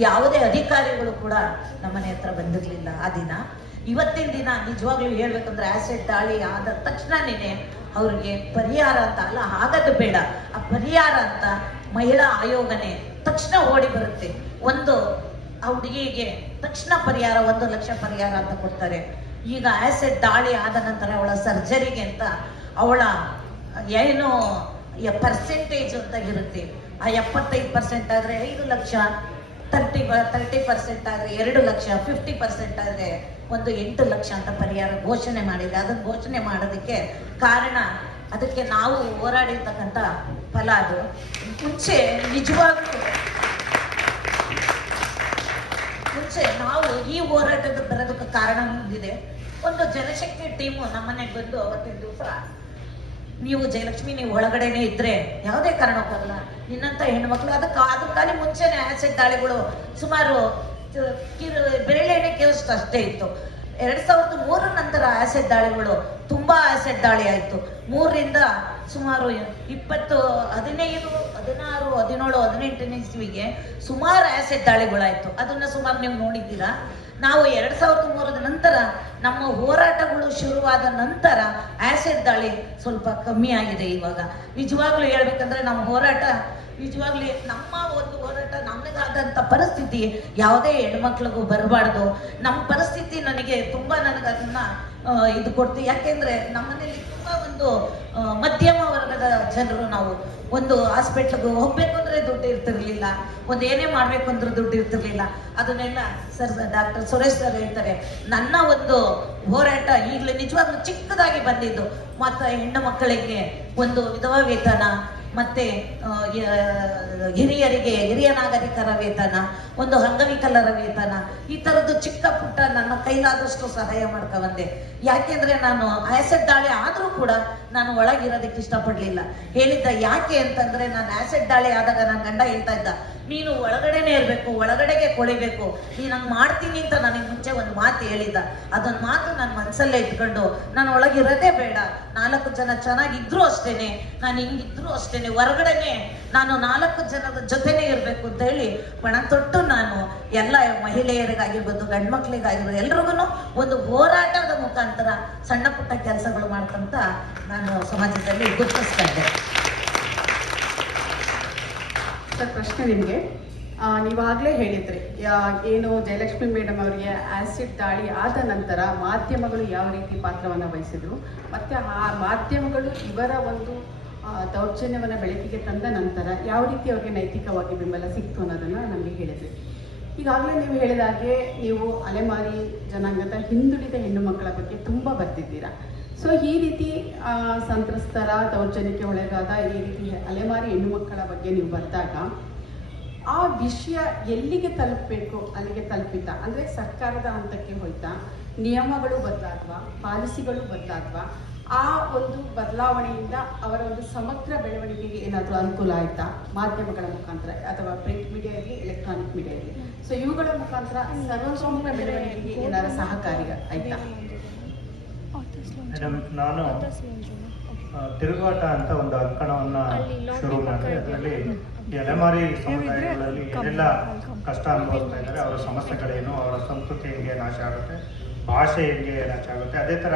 ಯಾವುದೇ ಅಧಿಕಾರಿಗಳು ಕೂಡ ನಮ್ಮನೆ ಹತ್ರ ಬಂದಿರಲಿಲ್ಲ ಆ ದಿನ. ಇವತ್ತಿನ ದಿನ ನಿಜವಾಗ್ಲೂ ಹೇಳ್ಬೇಕಂದ್ರೆ ಆಸಿಡ್ ದಾಳಿ ಆದ ತಕ್ಷಣನೇ ಅವ್ರಿಗೆ ಪರಿಹಾರ ಅಂತ, ಅಲ್ಲ ಆಗದು ಬೇಡ, ಆ ಪರಿಹಾರ ಅಂತ ಮಹಿಳಾ ಆಯೋಗನೇ ತಕ್ಷಣ ಓಡಿ ಬರುತ್ತೆ. ಒಂದು ಆ ಹುಡುಗಿಗೆ ತಕ್ಷಣ ಪರಿಹಾರ, ಒಂದು ಲಕ್ಷ ಪರಿಹಾರ ಅಂತ ಕೊಡ್ತಾರೆ. ಈಗ ಆ್ಯಸಿಡ್ ದಾಳಿ ಆದ ನಂತರ ಅವಳ ಸರ್ಜರಿಗೆ ಅಂತ ಅವಳ, ಏನು ಪರ್ಸೆಂಟೇಜ್ ಅಂತ ಇರುತ್ತೆ. ಆ ಎಪ್ಪತ್ತೈದು ಪರ್ಸೆಂಟ್ ಆದರೆ ಐದು ಲಕ್ಷ ತರ್ಟಿ ತರ್ಟಿ ಪರ್ಸೆಂಟ್ ಆದರೆ ಎರಡು ಲಕ್ಷ ಫಿಫ್ಟಿ ಪರ್ಸೆಂಟ್ ಆದರೆ ಒಂದು ಎಂಟು ಲಕ್ಷ ಅಂತ ಪರಿಹಾರ ಘೋಷಣೆ ಮಾಡಿದೆ ಅದನ್ನು ಘೋಷಣೆ ಮಾಡೋದಕ್ಕೆ ಕಾರಣ, ಅದಕ್ಕೆ ನಾವು ಹೋರಾಡಿರ್ತಕ್ಕಂಥ ಫಲ ಅದು. ಮುಂಚೆ ನಿಜವಾಗ್ಲೂ ಮುಂಚೆ ನಾವು ಈ ಹೋರಾಟದ ಬರೋದಕ್ಕೆ ಕಾರಣ ಮುಂದಿದೆ ಒಂದು ಜನಶಕ್ತಿ ಟೀಮು ನಮ್ಮನೆಗೆ ಬಂದು ಅವತ್ತಿನ ದಿವಸ ನೀವು ಜಯಲಕ್ಷ್ಮಿ, ನೀವು ಒಳಗಡೆನೆ ಇದ್ರೆ ಯಾವುದೇ ಕಾರಣಕ್ಕಲ್ಲ ನಿನ್ನಂತ ಹೆಣ್ಮಕ್ಳು ಅದಕ್ಕೆ, ಅದಕ್ಕಾಗಿ ಮುಂಚೆನೆ ಆಸೆ ದಾಳಿಗಳು ಸುಮಾರು ಬೆರಳೆಣ್ಣೆ ಕೇಳಿಸ್ತು ಅಷ್ಟೇ ಇತ್ತು. ಎರಡ್ ಸಾವಿರದ ಮೂರರ ನಂತರ ಆಸೆ ದಾಳಿಗಳು ತುಂಬಾ ಆಸೆ ದಾಳಿ ಆಯ್ತು. ಮೂರರಿಂದ ಸುಮಾರು ಇಪ್ಪತ್ತು, ಹದಿನೈದು, ಹದಿನಾರು, ಹದಿನೇಳು, ಹದಿನೆಂಟನೇ ಇಸ್ವಿಗೆ ಸುಮಾರು ಆ್ಯಸೆಡ್ ದಾಳಿಗಳಾಯಿತು. ಅದನ್ನ ಸುಮಾರು ನೀವು ನೋಡಿದ್ದೀರಾ? ನಾವು ಎರಡ್ ಸಾವಿರದ ನಂತರ ನಮ್ಮ ಹೋರಾಟಗಳು ಶುರುವಾದ ನಂತರ ಆ್ಯಸೆಡ್ ದಾಳಿ ಸ್ವಲ್ಪ ಕಮ್ಮಿ ಆಗಿದೆ ಇವಾಗ. ನಿಜವಾಗ್ಲೂ ಹೇಳ್ಬೇಕಂದ್ರೆ ನಮ್ಮ ಹೋರಾಟ, ನಿಜವಾಗ್ಲಿ ನಮ್ಮ ಒಂದು ಹೋರಾಟ ನಮಗಾದಂಥ ಪರಿಸ್ಥಿತಿ ಯಾವುದೇ ಹೆಣ್ಮಕ್ಳಿಗೂ ಬರಬಾರ್ದು. ನಮ್ಮ ಪರಿಸ್ಥಿತಿ ನನಗೆ ತುಂಬ ನನಗೆ ಅದನ್ನ ಇದು ಕೊಡ್ತೀವಿ ಯಾಕೆಂದ್ರೆ ನಮ್ಮನೇಲಿ ತುಂಬಾ ಒಂದು ಮಧ್ಯಮ ವರ್ಗದ ಜನರು ನಾವು ಒಂದು ಹಾಸ್ಪಿಟ್ಲಿಗೆ ಹೋಗ್ಬೇಕು ಅಂದ್ರೆ ದುಡ್ಡು ಇರ್ತಿರ್ಲಿಲ್ಲ, ಒಂದು ಏನೇ ಮಾಡ್ಬೇಕು ಅಂದ್ರೆ ದುಡ್ಡು ಇರ್ತಿರ್ಲಿಲ್ಲ. ಅದನ್ನೆಲ್ಲ ಸರ್, ಡಾಕ್ಟರ್ ಸುರೇಶ್ ಸರ್ ಹೇಳ್ತಾರೆ, ನನ್ನ ಒಂದು ಹೋರಾಟ ಈಗಲೇ ನಿಜವಾಗ್ಲೂ ಚಿಕ್ಕದಾಗಿ ಬಂದಿದ್ದು ಮತ್ತು ಹೆಣ್ಣು ಮಕ್ಕಳಿಗೆ ಒಂದು ವಿಧವಾ ವೇತನ ಮತ್ತೆ ಹಿರಿಯರಿಗೆ, ಹಿರಿಯ ನಾಗರಿಕರ ವೇತನ, ಒಂದು ಅಂಗವಿಕಲರ ವೇತನ, ಈ ತರದ್ದು ಚಿಕ್ಕ ಪುಟ್ಟ ನನ್ನ ಕೈಲಾದಷ್ಟು ಸಹಾಯ ಮಾಡ್ಕೊ ಬಂದೆ ಯಾಕೆಂದ್ರೆ ನಾನು ಆಸಿಡ್ ದಾಳಿ ಆದ್ರೂ ಕೂಡ ನಾನು ಒಳಗಿರೋದಕ್ಕೆ ಇಷ್ಟಪಡಲಿಲ್ಲ. ಹೇಳಿದ್ದ ಯಾಕೆ ಅಂತಂದ್ರೆ ನಾನು ಆ್ಯಸಿಡ್ ದಾಳಿ ಆದಾಗ ನನ್ನ ಗಂಡ ಹೇಳ್ತಾ ಇದ್ದ, ನೀನು ಒಳಗಡೆನೆ ಇರಬೇಕು, ಒಳಗಡೆಗೆ ಕೊಳಿಬೇಕು. ನೀನು ಹಂಗೆ ಮಾಡ್ತೀನಿ ಅಂತ ನನಗೆ ಮುಂಚೆ ಒಂದು ಮಾತು ಹೇಳಿದ್ದ. ಅದೊಂದು ಮಾತು ನನ್ನ ಮನಸ್ಸಲ್ಲೇ ಇಟ್ಕೊಂಡು, ನಾನು ಒಳಗಿರೋದೇ ಬೇಡ. ನಾಲ್ಕು ಜನ ಚೆನ್ನಾಗಿದ್ರು ಅಷ್ಟೇನೆ. ನಾನು ಹಿಂಗಿದ್ರು ಅಷ್ಟೇನೆ. ಹೊರಗಡೆನೆ ನಾನು ನಾಲ್ಕು ಜನದ ಜೊತೆನೇ ಇರಬೇಕು ಅಂತ ಹೇಳಿ ಪಣ ತೊಟ್ಟು ನಾನು ಎಲ್ಲ ಮಹಿಳೆಯರಿಗಾಗಿರ್ಬೋದು ಗಂಡು ಮಕ್ಳಿಗಾಗಿರ್ಬೋದು ಎಲ್ರಿಗೂ ಒಂದು ಹೋರಾಟದ ಮುಖಾಂತರ ಸಣ್ಣ ಪುಟ್ಟ ಕೆಲಸಗಳು ಮಾಡ್ತಂತ ನಾನು ಸಮಾಜದಲ್ಲಿ ಗುರುತಿಸ್ತಾ ಇದ್ದೆ ಸರ್, ಪ್ರಶ್ನೆ ನಿಮಗೆ. ನೀವಾಗಲೇ ಹೇಳಿದ್ರಿ ಏನು ಜಯಲಕ್ಷ್ಮಿ ಮೇಡಮ್ ಅವರಿಗೆ ಆಸಿಡ್ ದಾಳಿ ಆದ ನಂತರ ಮಾಧ್ಯಮಗಳು ಯಾವ ರೀತಿ ಪಾತ್ರವನ್ನು ವಹಿಸಿದ್ರು? ಮತ್ತೆ ಆ ಮಾಧ್ಯಮಗಳು ಇವರ ಒಂದು ದೌರ್ಜನ್ಯವನ್ನು ಬೆಳಕಿಗೆ ತಂದ ನಂತರ ಯಾವ ರೀತಿ ಅವರಿಗೆ ನೈತಿಕವಾಗಿ ಬೆಂಬಲ ಸಿಕ್ತು ಅನ್ನೋದನ್ನು ನಮಗೆ ಹೇಳಿದ್ರಿ. ಈಗಾಗಲೇ ನೀವು ಹೇಳಿದ ಹಾಗೆ ನೀವು ಅಲೆಮಾರಿ ಜನಾಂಗದ ಹಿಂದುಳಿದ ಹೆಣ್ಣು ಮಕ್ಕಳ ಬಗ್ಗೆ ತುಂಬ ಬರ್ತಿದ್ದೀರಾ ಸೊ ಈ ರೀತಿ ಸಂತ್ರಸ್ತರ ದೌರ್ಜನ್ಯಕ್ಕೆ ಒಳಗಾದ ಈ ರೀತಿ ಅಲೆಮಾರಿ ಹೆಣ್ಣು ಮಕ್ಕಳ ಬಗ್ಗೆ ನೀವು ಬರೆದಾಗ, ಆ ವಿಷಯ ಎಲ್ಲಿಗೆ ತಲುಪಬೇಕು, ಅಲ್ಲಿಗೆ ತಲುಪಿತ ಅಂದರೆ ಸರ್ಕಾರದ ಹಂತಕ್ಕೆ ಹೋಯ್ತಾ, ನಿಯಮಗಳು ಬದಲಾದ್ವಾ ಪಾಲಿಸಿಗಳು ಬದಲಾದ್ವಾ ಆ ಒಂದು ಬದಲಾವಣೆಯಿಂದ ಅವರ ಒಂದು ಸಮಗ್ರ ಬೆಳವಣಿಗೆಗೆ ಏನಾದರೂ ಅನುಕೂಲ ಆಯ್ತಾ? ಮಾಧ್ಯಮಗಳ ಮುಖಾಂತರ ಅಥವಾ ಪ್ರಿಂಟ್ ಮೀಡಿಯಾ ಇರಲಿ ಎಲೆಕ್ಟ್ರಾನಿಕ್ ಮೀಡಿಯಾ ಇರಲಿ. ಸೊ ಇವುಗಳ ಮುಖಾಂತರ ಸರ್ವಸಮಗ್ರ ಬೆಳವಣಿಗೆಗೆ ಏನಾದರೂ ಸಹಕಾರಿ ಆಯ್ತಾ? ಮೇಡಮ್ ನಾನು ತಿರುಗಾಟ ಅಂತ ಒಂದು ಅಂಕಣವನ್ನ ಶುರು ಮಾಡಿದೆ. ಅದರಲ್ಲಿ ಎಲೆಮಾರಿ ಸಮುದಾಯಗಳಲ್ಲಿ ಏನೆಲ್ಲ ಕಷ್ಟ ಅನುಭವಿಸ್ತಾ ಇದ್ದಾರೆ ಅವರ ಸಮಸ್ಯೆಗಳೇನು ಅವರ ಸಂಸ್ಕೃತಿ ಹೆಂಗೆ ನಾಶ ಆಗುತ್ತೆ ಭಾಷೆ ಹೆಂಗೆ ಆಗುತ್ತೆ ಅದೇ ಥರ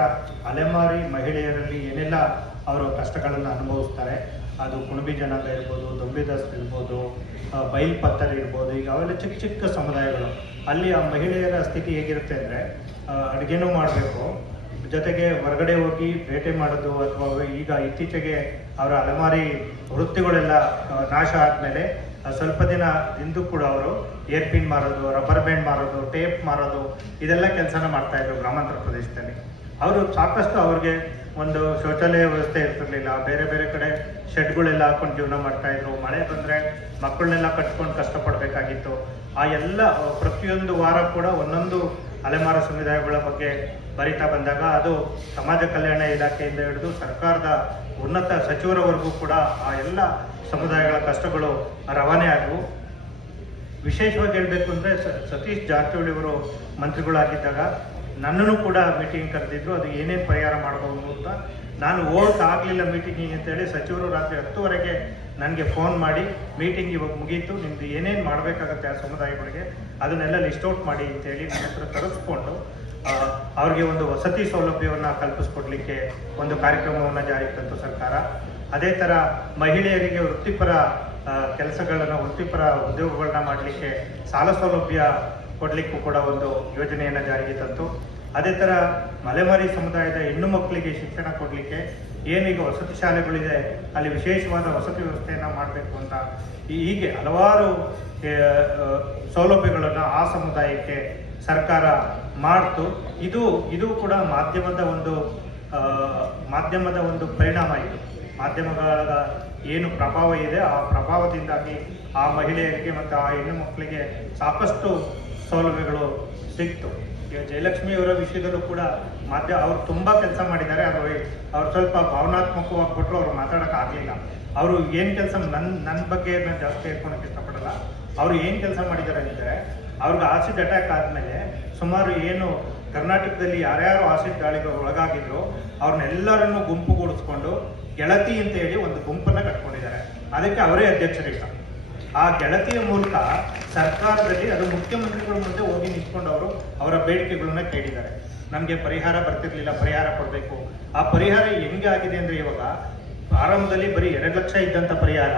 ಅಲೆಮಾರಿ ಮಹಿಳೆಯರಲ್ಲಿ ಏನೆಲ್ಲ ಅವರು ಕಷ್ಟಗಳನ್ನು ಅನುಭವಿಸ್ತಾರೆ. ಅದು ಕುಣಬಿ ಜನಾಂಗ ಇರ್ಬೋದು, ದೊಂಬಿದಾಸ್ ಇರ್ಬೋದು ಬೈಲ್ ಪತ್ತರ್ ಇರ್ಬೋದು, ಈಗ ಅವೆಲ್ಲ ಚಿಕ್ಕ ಚಿಕ್ಕ ಸಮುದಾಯಗಳು. ಅಲ್ಲಿ ಆ ಮಹಿಳೆಯರ ಸ್ಥಿತಿ ಹೇಗಿರುತ್ತೆ ಅಂದರೆ ಅಡುಗೆನೂ ಮಾಡಬೇಕು. ಜೊತೆಗೆ ಹೊರಗಡೆ ಹೋಗಿ ಬೇಟೆ ಮಾಡೋದು ಅಥವಾ ಈಗ ಇತ್ತೀಚೆಗೆ ಅವರ ಅಲೆಮಾರಿ ವೃತ್ತಿಗಳೆಲ್ಲ ನಾಶ ಆದಮೇಲೆ ಸ್ವಲ್ಪ ದಿನ ಹಿಂದೂ ಕೂಡ ಅವರು ಏರ್ ಪಿನ್ ಮಾರೋದು ರಬ್ಬರ್ ಬ್ಯಾಂಡ್ ಮಾರೋದು ಟೇಪ್ ಮಾರೋದು, ಇದೆಲ್ಲ ಕೆಲಸನ ಮಾಡ್ತಾ ಇದ್ರು ಗ್ರಾಮಾಂತರ ಪ್ರದೇಶದಲ್ಲಿ. ಅವರು ಸಾಕಷ್ಟು ಅವ್ರಿಗೆ ಒಂದು ಶೌಚಾಲಯ ವ್ಯವಸ್ಥೆ ಇರ್ತಿರ್ಲಿಲ್ಲ. ಬೇರೆ ಬೇರೆ ಕಡೆ ಶೆಡ್ಗಳೆಲ್ಲ ಹಾಕೊಂಡು ಜೀವನ ಮಾಡ್ತಾ ಇದ್ರು. ಮಳೆ ಬಂದರೆ ಮಕ್ಕಳನ್ನೆಲ್ಲ ಕಟ್ಕೊಂಡು ಕಷ್ಟಪಡಬೇಕಾಗಿತ್ತು. ಆ ಎಲ್ಲ ಪ್ರತಿಯೊಂದು ವಾರ ಕೂಡ ಒಂದೊಂದು ಅಲೆಮಾರ ಸಮುದಾಯಗಳ ಬಗ್ಗೆ ಬರಿತಾ ಬಂದಾಗ ಅದು ಸಮಾಜ ಕಲ್ಯಾಣ ಇಲಾಖೆಯಿಂದ ಹಿಡಿದು ಸರ್ಕಾರದ ಉನ್ನತ ಸಚಿವರವರೆಗೂ ಕೂಡ ಆ ಎಲ್ಲ ಸಮುದಾಯಗಳ ಕಷ್ಟಗಳು ರವಾನೆ ಆದವು. ವಿಶೇಷವಾಗಿ ಹೇಳಬೇಕು ಅಂದರೆ ಸತೀಶ್ ಜಾರಕಿಹೊಳಿ ಅವರು ಮಂತ್ರಿಗಳಾಗಿದ್ದಾಗ ನನ್ನನ್ನು ಕೂಡ ಮೀಟಿಂಗ್ ಕರೆದಿದ್ರು. ಅದು ಏನೇನು ಪರಿಹಾರ ಮಾಡಬಹುದು ಅಂತ. ನಾನು ಹೋಗಕ್ಕೆ ಆಗಲಿಲ್ಲ ಮೀಟಿಂಗಿಗೆ ಅಂತೇಳಿ ಸಚಿವರು ರಾತ್ರಿ ಹತ್ತುವರೆಗೆ ನನಗೆ ಫೋನ್ ಮಾಡಿ ಮೀಟಿಂಗ್ ಇವಾಗ ಮುಗೀತು. ನಿಮ್ದು ಏನೇನು ಮಾಡಬೇಕಾಗತ್ತೆ ಆ ಸಮುದಾಯಗಳಿಗೆ ಅದನ್ನೆಲ್ಲ ಲಿಸ್ಟ್ ಔಟ್ ಮಾಡಿ ಅಂತೇಳಿ ನನ್ನ ಹತ್ರ ತರಿಸ್ಕೊಂಡು ಅವ್ರಿಗೆ ಒಂದು ವಸತಿ ಸೌಲಭ್ಯವನ್ನು ಕಲ್ಪಿಸ್ಕೊಡ್ಲಿಕ್ಕೆ ಒಂದು ಕಾರ್ಯಕ್ರಮವನ್ನು ಜಾರಿಗೆ ತಂತು ಸರ್ಕಾರ. ಅದೇ ಥರ ಮಹಿಳೆಯರಿಗೆ ವೃತ್ತಿಪರ ಕೆಲಸಗಳನ್ನು, ವೃತ್ತಿಪರ ಉದ್ಯೋಗಗಳನ್ನ ಮಾಡಲಿಕ್ಕೆ ಸಾಲ ಸೌಲಭ್ಯ ಕೊಡಲಿಕ್ಕೂ ಕೂಡ ಒಂದು ಯೋಜನೆಯನ್ನು ಜಾರಿಗೆ ತಂತು. ಅದೇ ಥರ ಮಲೆಮಾರಿ ಸಮುದಾಯದ ಹೆಣ್ಣು ಮಕ್ಕಳಿಗೆ ಶಿಕ್ಷಣ ಕೊಡಲಿಕ್ಕೆ ಏನೀಗ ವಸತಿ ಶಾಲೆಗಳಿದೆ, ಅಲ್ಲಿ ವಿಶೇಷವಾದ ವಸತಿ ವ್ಯವಸ್ಥೆಯನ್ನು ಮಾಡಬೇಕು ಅಂತ ಹೀಗೆ ಹಲವಾರು ಸೌಲಭ್ಯಗಳನ್ನು ಆ ಸಮುದಾಯಕ್ಕೆ ಸರ್ಕಾರ ಮಾಡ್ತು. ಇದು ಇದು ಕೂಡ ಮಾಧ್ಯಮದ ಒಂದು ಮಾಧ್ಯಮದ ಒಂದು ಪರಿಣಾಮ ಇದು. ಮಾಧ್ಯಮಗಳ ಏನು ಪ್ರಭಾವ ಇದೆ, ಆ ಪ್ರಭಾವದಿಂದಾಗಿ ಆ ಮಹಿಳೆಯರಿಗೆ ಮತ್ತು ಆ ಹೆಣ್ಣು ಮಕ್ಕಳಿಗೆ ಸಾಕಷ್ಟು ಸೌಲಭ್ಯಗಳು ಸಿಕ್ತು. ಈಗ ಜಯಲಕ್ಷ್ಮಿ ಅವರ ವಿಷಯದಲ್ಲೂ ಕೂಡ ಮಾಧ್ಯ, ಅವರು ತುಂಬ ಕೆಲಸ ಮಾಡಿದ್ದಾರೆ. ಅದು ಅವ್ರು ಸ್ವಲ್ಪ ಭಾವನಾತ್ಮಕವಾಗಿ ಕೊಟ್ಟರು ಅವ್ರು ಮಾತಾಡೋಕೆ ಆಗಲಿಲ್ಲ. ಅವರು ಏನು ಕೆಲಸ ನನ್ನ ನನ್ನ ಬಗ್ಗೆ ನಾನು ಜಾಸ್ತಿ ಹೇಳ್ಕೊಳಕ್ಕೆ ಇಷ್ಟಪಡಲ್ಲ. ಅವರು ಏನು ಕೆಲಸ ಮಾಡಿದ್ದಾರೆ ಅಂದರೆ ಅವ್ರಿಗೆ ಆಸಿಡ್ ಅಟ್ಯಾಕ್ ಆದಮೇಲೆ ಸುಮಾರು ಏನು ಕರ್ನಾಟಕದಲ್ಲಿ ಯಾರ್ಯಾರು ಆಸಿಡ್ ದಾಳಿಗೆ ಒಳಗಾಗಿದ್ರು, ಅವ್ರನ್ನೆಲ್ಲರನ್ನು ಗುಂಪುಗೂಡಿಸ್ಕೊಂಡು ಗೆಳತಿ ಅಂತ ಹೇಳಿ ಒಂದು ಗುಂಪನ್ನ ಕಟ್ಕೊಂಡಿದ್ದಾರೆ. ಅದಕ್ಕೆ ಅವರೇ ಅಧ್ಯಕ್ಷರಿಲ್ಲ. ಆ ಗೆಳತಿಯ ಮೂಲಕ ಸರ್ಕಾರದಲ್ಲಿ ಅದು ಮುಖ್ಯಮಂತ್ರಿಗಳ ಮುಂದೆ ಹೋಗಿ ನಿಂತ್ಕೊಂಡು ಅವರು ಅವರ ಬೇಡಿಕೆಗಳನ್ನ ಕೇಳಿದ್ದಾರೆ. ನಮಗೆ ಪರಿಹಾರ ಬರ್ತಿರ್ಲಿಲ್ಲ, ಪರಿಹಾರ ಕೊಡಬೇಕು. ಆ ಪರಿಹಾರ ಹೆಂಗೆ ಆಗಿದೆ ಅಂದ್ರೆ ಇವಾಗ ಆರಂಭದಲ್ಲಿ ಬರೀ ಎರಡು ಲಕ್ಷ ಇದ್ದಂಥ ಪರಿಹಾರ,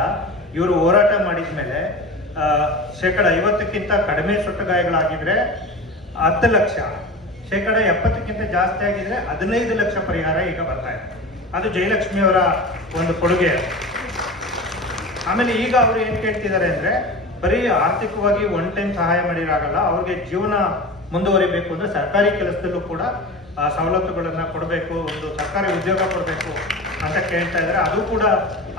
ಇವರು ಹೋರಾಟ ಮಾಡಿದ ಮೇಲೆ ಶೇಕಡ ಐವತ್ತಕ್ಕಿಂತ ಕಡಿಮೆ ಸುಟ್ಟ ಗಾಯಗಳಾಗಿದ್ರೆ ಹತ್ತು ಲಕ್ಷ, ಶೇಕಡ ಎಪ್ಪತ್ತಕ್ಕಿಂತ ಜಾಸ್ತಿ ಆಗಿದ್ರೆ ಹದಿನೈದು ಲಕ್ಷ ಪರಿಹಾರ ಈಗ ಬರ್ತಾ ಇದೆ. ಅದು ಜಯಲಕ್ಷ್ಮಿ ಅವರ ಒಂದು ಕೊಡುಗೆ. ಆಮೇಲೆ ಈಗ ಅವರು ಏನು ಕೇಳ್ತಿದ್ದಾರೆ ಅಂದ್ರೆ, ಬರೀ ಆರ್ಥಿಕವಾಗಿ ಒನ್ ಟೈಮ್ ಸಹಾಯ ಮಾಡಿರಾಗಲ್ಲ, ಅವ್ರಿಗೆ ಜೀವನ ಮುಂದುವರಿಬೇಕು ಅಂದ್ರೆ ಸರ್ಕಾರಿ ಕೆಲಸದಲ್ಲೂ ಕೂಡ ಸವಲತ್ತುಗಳನ್ನು ಕೊಡಬೇಕು, ಒಂದು ಸರ್ಕಾರಿ ಉದ್ಯೋಗ ಕೊಡಬೇಕು ಅಂತ ಕೇಳ್ತಾ ಇದ್ದಾರೆ. ಅದು ಕೂಡ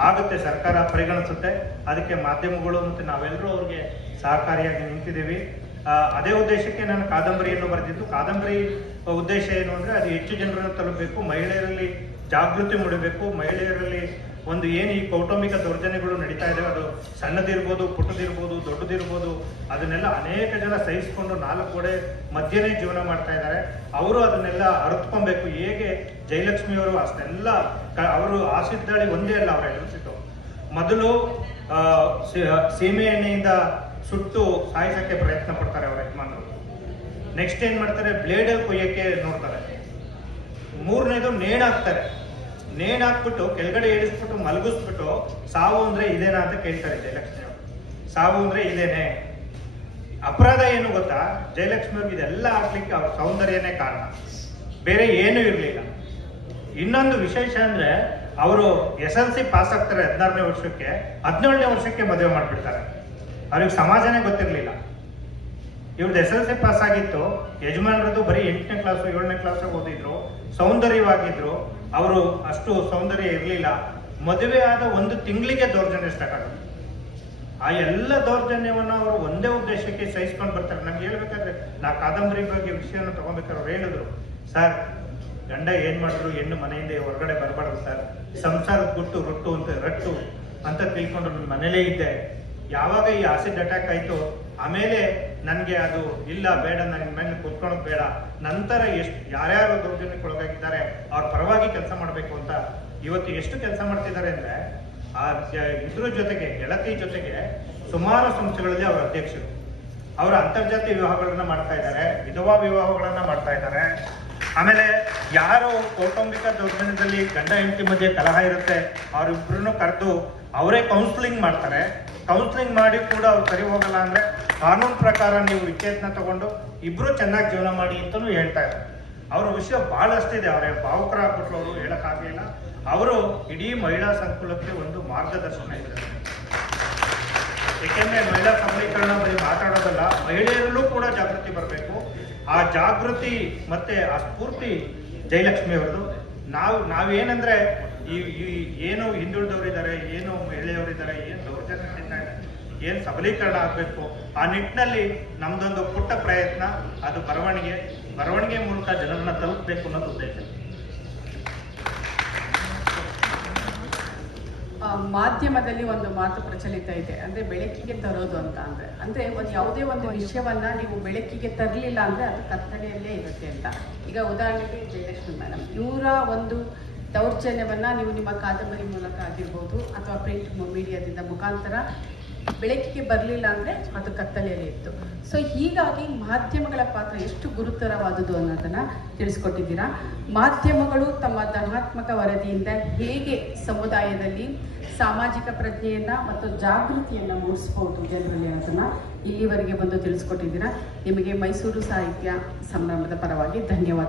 ಆಗುತ್ತೆ, ಸರ್ಕಾರ ಪರಿಗಣಿಸುತ್ತೆ. ಅದಕ್ಕೆ ಮಾಧ್ಯಮಗಳು ಮತ್ತು ನಾವೆಲ್ಲರೂ ಅವ್ರಿಗೆ ಸಹಕಾರಿಯಾಗಿ ನಿಂತಿದ್ದೀವಿ. ಅದೇ ಉದ್ದೇಶಕ್ಕೆ ನಾನು ಕಾದಂಬರಿಯನ್ನು ಬರೆದಿದ್ದು. ಕಾದಂಬರಿ ಉದ್ದೇಶ ಏನು ಅಂದ್ರೆ, ಅದು ಹೆಚ್ಚು ಜನರನ್ನು ತಲುಪಬೇಕು, ಮಹಿಳೆಯರಲ್ಲಿ ಜಾಗೃತಿ ಮೂಡಬೇಕು. ಮಹಿಳೆಯರಲ್ಲಿ ಒಂದು ಏನು ಈ ಕೌಟುಂಬಿಕ ದೌರ್ಜನ್ಯಗಳು ನಡೀತಾ ಇದೆ ಅದು ಸಣ್ಣದಿರ್ಬೋದು, ಪುಟ್ಟದಿರ್ಬೋದು, ದೊಡ್ಡದಿರ್ಬೋದು, ಅದನ್ನೆಲ್ಲ ಅನೇಕ ಜನ ಸಹಿಸಿಕೊಂಡು ನಾಲ್ಕು ಗೋಡೆ ಮಧ್ಯನೇ ಜೀವನ ಮಾಡ್ತಾ ಇದ್ದಾರೆ. ಅವರು ಅದನ್ನೆಲ್ಲ ಅರಿತ್ಕೊಬೇಕು. ಹೇಗೆ ಜಯಲಕ್ಷ್ಮಿಯವರು ಅಷ್ಟೆಲ್ಲ ಅವರು ಆಸಿದ್ದಾಳಿ ಒಂದೇ ಅಲ್ಲ, ಅವರ ಎದುರಿಸಿದ್ದು ಮೊದಲು ಸೀಮೆ ಎಣ್ಣೆಯಿಂದ ಸುಟ್ಟು ಸಾಯಿಸಕ್ಕೆ ಪ್ರಯತ್ನ ಪಡ್ತಾರೆ ಅವರ ಯಜಮಾನರು. ನೆಕ್ಸ್ಟ್ ಏನ್ ಮಾಡ್ತಾರೆ? ಬ್ಲೇಡಲ್ಲಿ ಕೊಯ್ಯಕ್ಕೆ ನೋಡ್ತಾರೆ. ಮೂರನೇದು ನೇಣಾಕ್ತಾರೆ. ನೇಣಾಕ್ಬಿಟ್ಟು ಕೆಳಗಡೆ ಇಳಿಸ್ಬಿಟ್ಟು ಮಲಗಿಸ್ಬಿಟ್ಟು ಸಾವು ಅಂದ್ರೆ ಇದೇನಾ ಅಂತ ಕೇಳ್ತಾರೆ ಜಯಲಕ್ಷ್ಮಿ ಅವರು. ಸಾವು ಅಂದ್ರೆ ಇದೇನೆ. ಅಪರಾಧ ಏನು ಗೊತ್ತಾ? ಜಯಲಕ್ಷ್ಮಿ ಅವ್ರಿಗೆ ಇದೆಲ್ಲ ಆಗ್ಲಿಕ್ಕೆ ಅವ್ರ ಸೌಂದರ್ಯನೇ ಕಾರಣ. ಬೇರೆ ಏನೂ ಇರಲಿಲ್ಲ. ಇನ್ನೊಂದು ವಿಶೇಷ ಅಂದ್ರೆ ಅವರು ಎಸ್ ಎಲ್ ಸಿ ಪಾಸ್ ಆಗ್ತಾರೆ ಹದಿನಾರನೇ ವರ್ಷಕ್ಕೆ, ಹದಿನೇಳನೇ ವರ್ಷಕ್ಕೆ ಮದುವೆ ಮಾಡಿಬಿಡ್ತಾರೆ. ಅವ್ರಿಗೆ ಸಮಾಜನೇ ಗೊತ್ತಿರಲಿಲ್ಲ. ಇವ್ರದ್ದು ಎಸ್ ಎಲ್ ಸಿ ಪಾಸ್ ಆಗಿತ್ತು, ಯಜಮಾನರದ್ದು ಬರೀ ಎಂಟನೇ ಕ್ಲಾಸು ಏಳನೇ ಕ್ಲಾಸು ಓದಿದ್ರು, ಸೌಂದರ್ಯವಾಗಿದ್ರು. ಅವರು ಅಷ್ಟು ಸೌಂದರ್ಯ ಇರಲಿಲ್ಲ. ಮದುವೆ ಆದ ಒಂದು ತಿಂಗಳಿಗೆ ದೌರ್ಜನ್ಯ ಸ್ಟಾರ್ಟ್ ಆಗುತ್ತೆ. ಆ ಎಲ್ಲ ದೌರ್ಜನ್ಯವನ್ನು ಅವರು ಒಂದೇ ಉದ್ದೇಶಕ್ಕೆ ಸಹಿಸ್ಕೊಂಡು ಬರ್ತಾರೆ. ನಮ್ಗೆ ಹೇಳ್ಬೇಕಾದ್ರೆ, ನಾ ಕಾದಂಬರಿ ಬಗ್ಗೆ ವಿಷಯನ ತಗೋಬೇಕಾದ್ರೆ ಅವ್ರು ಹೇಳಿದ್ರು, ಸರ್, ಗಂಡ ಏನು ಮಾಡಿದ್ರು, ಹೆಣ್ಣು ಮನೆಯಿಂದ ಹೊರಗಡೆ ಬರಬಾರ್ದು ಸರ್. ಸಂಸಾರದ ಗುಟ್ಟು ರೊಟ್ಟು ಅಂತ, ರಟ್ಟು ಅಂತ ತಿಳ್ಕೊಂಡು ಮನೇಲೇ ಇದ್ದೆ. ಯಾವಾಗ ಈ ಆಸಿಡ್ ಅಟ್ಯಾಕ್ ಆಯ್ತು ಆಮೇಲೆ ನನಗೆ ಅದು ಇಲ್ಲ, ಬೇಡ ನನ್ನ ಮೇಲೆ ಕೂತ್ಕೊಳ್ಳೋದು ಬೇಡ. ನಂತರ ಎಷ್ಟು ಯಾರ್ಯಾರು ದೌರ್ಜನ್ಯಕ್ಕೆ ಒಳಗಾಗಿದ್ದಾರೆ ಅವ್ರ ಪರವಾಗಿ ಕೆಲಸ ಮಾಡಬೇಕು ಅಂತ ಇವತ್ತು ಎಷ್ಟು ಕೆಲಸ ಮಾಡ್ತಿದ್ದಾರೆ ಅಂದ್ರೆ, ಆ ಇದ್ರ ಜೊತೆಗೆ, ಗೆಳತಿ ಜೊತೆಗೆ ಸುಮಾರು ಸಂಸ್ಥೆಗಳಲ್ಲಿ ಅವರ ಅಧ್ಯಕ್ಷರು. ಅವರ ಅಂತರ್ಜಾತೀಯ ವಿವಾಹಗಳನ್ನ ಮಾಡ್ತಾ ಇದ್ದಾರೆ, ವಿಧವಾ ವಿವಾಹಗಳನ್ನ ಮಾಡ್ತಾ ಇದ್ದಾರೆ. ಆಮೇಲೆ ಯಾರು ಕೌಟುಂಬಿಕ ದೌರ್ಜನ್ಯದಲ್ಲಿ ಗಂಡ ಹೆಂಡತಿ ಮಧ್ಯೆ ಕಲಹ ಇರುತ್ತೆ ಅವರಿಬ್ಬರನ್ನು ಕರೆದು ಅವರೇ ಕೌನ್ಸಿಲಿಂಗ್ ಮಾಡ್ತಾರೆ. ಕೌನ್ಸಿಲಿಂಗ್ ಮಾಡಿ ಕೂಡ ಅವ್ರು ಸರಿ ಹೋಗಲ್ಲ ಅಂದ್ರೆ ಕಾನೂನು ಪ್ರಕಾರ ನೀವು ವಿಚ್ಛೇದನ ತಗೊಂಡು ಇಬ್ರು ಚೆನ್ನಾಗಿ ಜೀವನ ಮಾಡಿ ಅಂತಲೂ ಹೇಳ್ತಾ ಇದ್ದಾರೆ. ಅವ್ರ ವಿಷಯ ಬಹಳಷ್ಟಿದೆ. ಅವರೇ ಭಾವುಕರ ಆಗ್ಬಿಟ್ರು ಅವರು ಹೇಳಕ್ಕಾಗಲಿಲ್ಲ ಅವರು ಇಡೀ ಮಹಿಳಾ ಸಂಕುಲಕ್ಕೆ ಒಂದು ಮಾರ್ಗದರ್ಶನ ಇದ್ದಾರೆ ಏಕೆಂದ್ರೆ ಮಹಿಳಾ ಸಬಲೀಕರಣ ಬರೀ ಮಾತಾಡೋದಲ್ಲ, ಮಹಿಳೆಯರಲ್ಲೂ ಕೂಡ ಜಾಗೃತಿ ಬರಬೇಕು. ಆ ಜಾಗೃತಿ ಮತ್ತೆ ಆ ಸ್ಫೂರ್ತಿ ಜಯಲಕ್ಷ್ಮಿ ಅವರದು ನಾವು, ನಾವೇನಂದ್ರೆ ಈ ಏನು ಹಿಂದುಳಿದವರಿದ್ದಾರೆ, ಏನು ಮಹಿಳೆಯವರಿದ್ದಾರೆ, ಏನು ದೌರ್ಜನ್ಯ ಏನು ಸಬಲೀಕರಣ ಆಗಬೇಕು? ಆ ನಿಟ್ಟಿನಲ್ಲಿ ನಮ್ದೊಂದು ಪುಟ್ಟ ಪ್ರಯತ್ನ, ಅದು ಬರವಣಿಗೆ ಬರವಣಿಗೆ ಮೂಲಕ ಜನರನ್ನ ತಲುಪಬೇಕು ಅನ್ನೋದು ಉದ್ದೇಶ. ಮಾಧ್ಯಮದಲ್ಲಿ ಒಂದು ಮಾತು ಪ್ರಚಲಿತ ಇದೆ. ಅಂದ್ರೆ ಬೆಳಕಿಗೆ ತರೋದು ಅಂತ ಅಂದ್ರೆ. ಅಂದ್ರೆ ಒಂದು ಯಾವುದೇ ಒಂದು ವಿಷಯವನ್ನ ನೀವು ಬೆಳಕಿಗೆ ತರಲಿಲ್ಲ ಅಂದ್ರೆ ಅದು ಕತ್ತಲೆಯಲ್ಲೇ ಇರುತ್ತೆ ಅಂತ. ಈಗ ಉದಾಹರಣೆಗೆ ಜಯಲಕ್ಷ್ಮಿ ಮೇಡಮ್ ಇವರ ಒಂದು ದೌರ್ಜನ್ಯವನ್ನ ನೀವು ನಿಮ್ಮ ಕಾದಂಬರಿ ಮೂಲಕ ಆಗಿರ್ಬೋದು ಅಥವಾ ಪ್ರಿಂಟ್ ಮೀಡಿಯಾದಿಂದ ಮುಖಾಂತರ ಬೆಳಕಿಗೆ ಬರಲಿಲ್ಲ ಅಂದರೆ ಅದು ಕತ್ತಲೆಯಲ್ಲಿ ಇತ್ತು. ಸೊ ಹೀಗಾಗಿ ಮಾಧ್ಯಮಗಳ ಪಾತ್ರ ಎಷ್ಟು ಗುರುತರವಾದುದು ಅನ್ನೋದನ್ನು ತಿಳಿಸ್ಕೊಟ್ಟಿದ್ದೀರಾ. ಮಾಧ್ಯಮಗಳು ತಮ್ಮ ಧನಾತ್ಮಕ ವರದಿಯಿಂದ ಹೇಗೆ ಸಮುದಾಯದಲ್ಲಿ ಸಾಮಾಜಿಕ ಪ್ರಜ್ಞೆಯನ್ನು ಮತ್ತು ಜಾಗೃತಿಯನ್ನು ಮೂಡಿಸ್ಬೋದು ಜನರಲ್ಲಿ ಅನ್ನೋದನ್ನು ಇಲ್ಲಿವರೆಗೆ ಬಂದು ತಿಳಿಸ್ಕೊಟ್ಟಿದ್ದೀರಾ. ನಿಮಗೆ ಮೈಸೂರು ಸಾಹಿತ್ಯ ಸಂಭ್ರಮದ ಪರವಾಗಿ ಧನ್ಯವಾದ.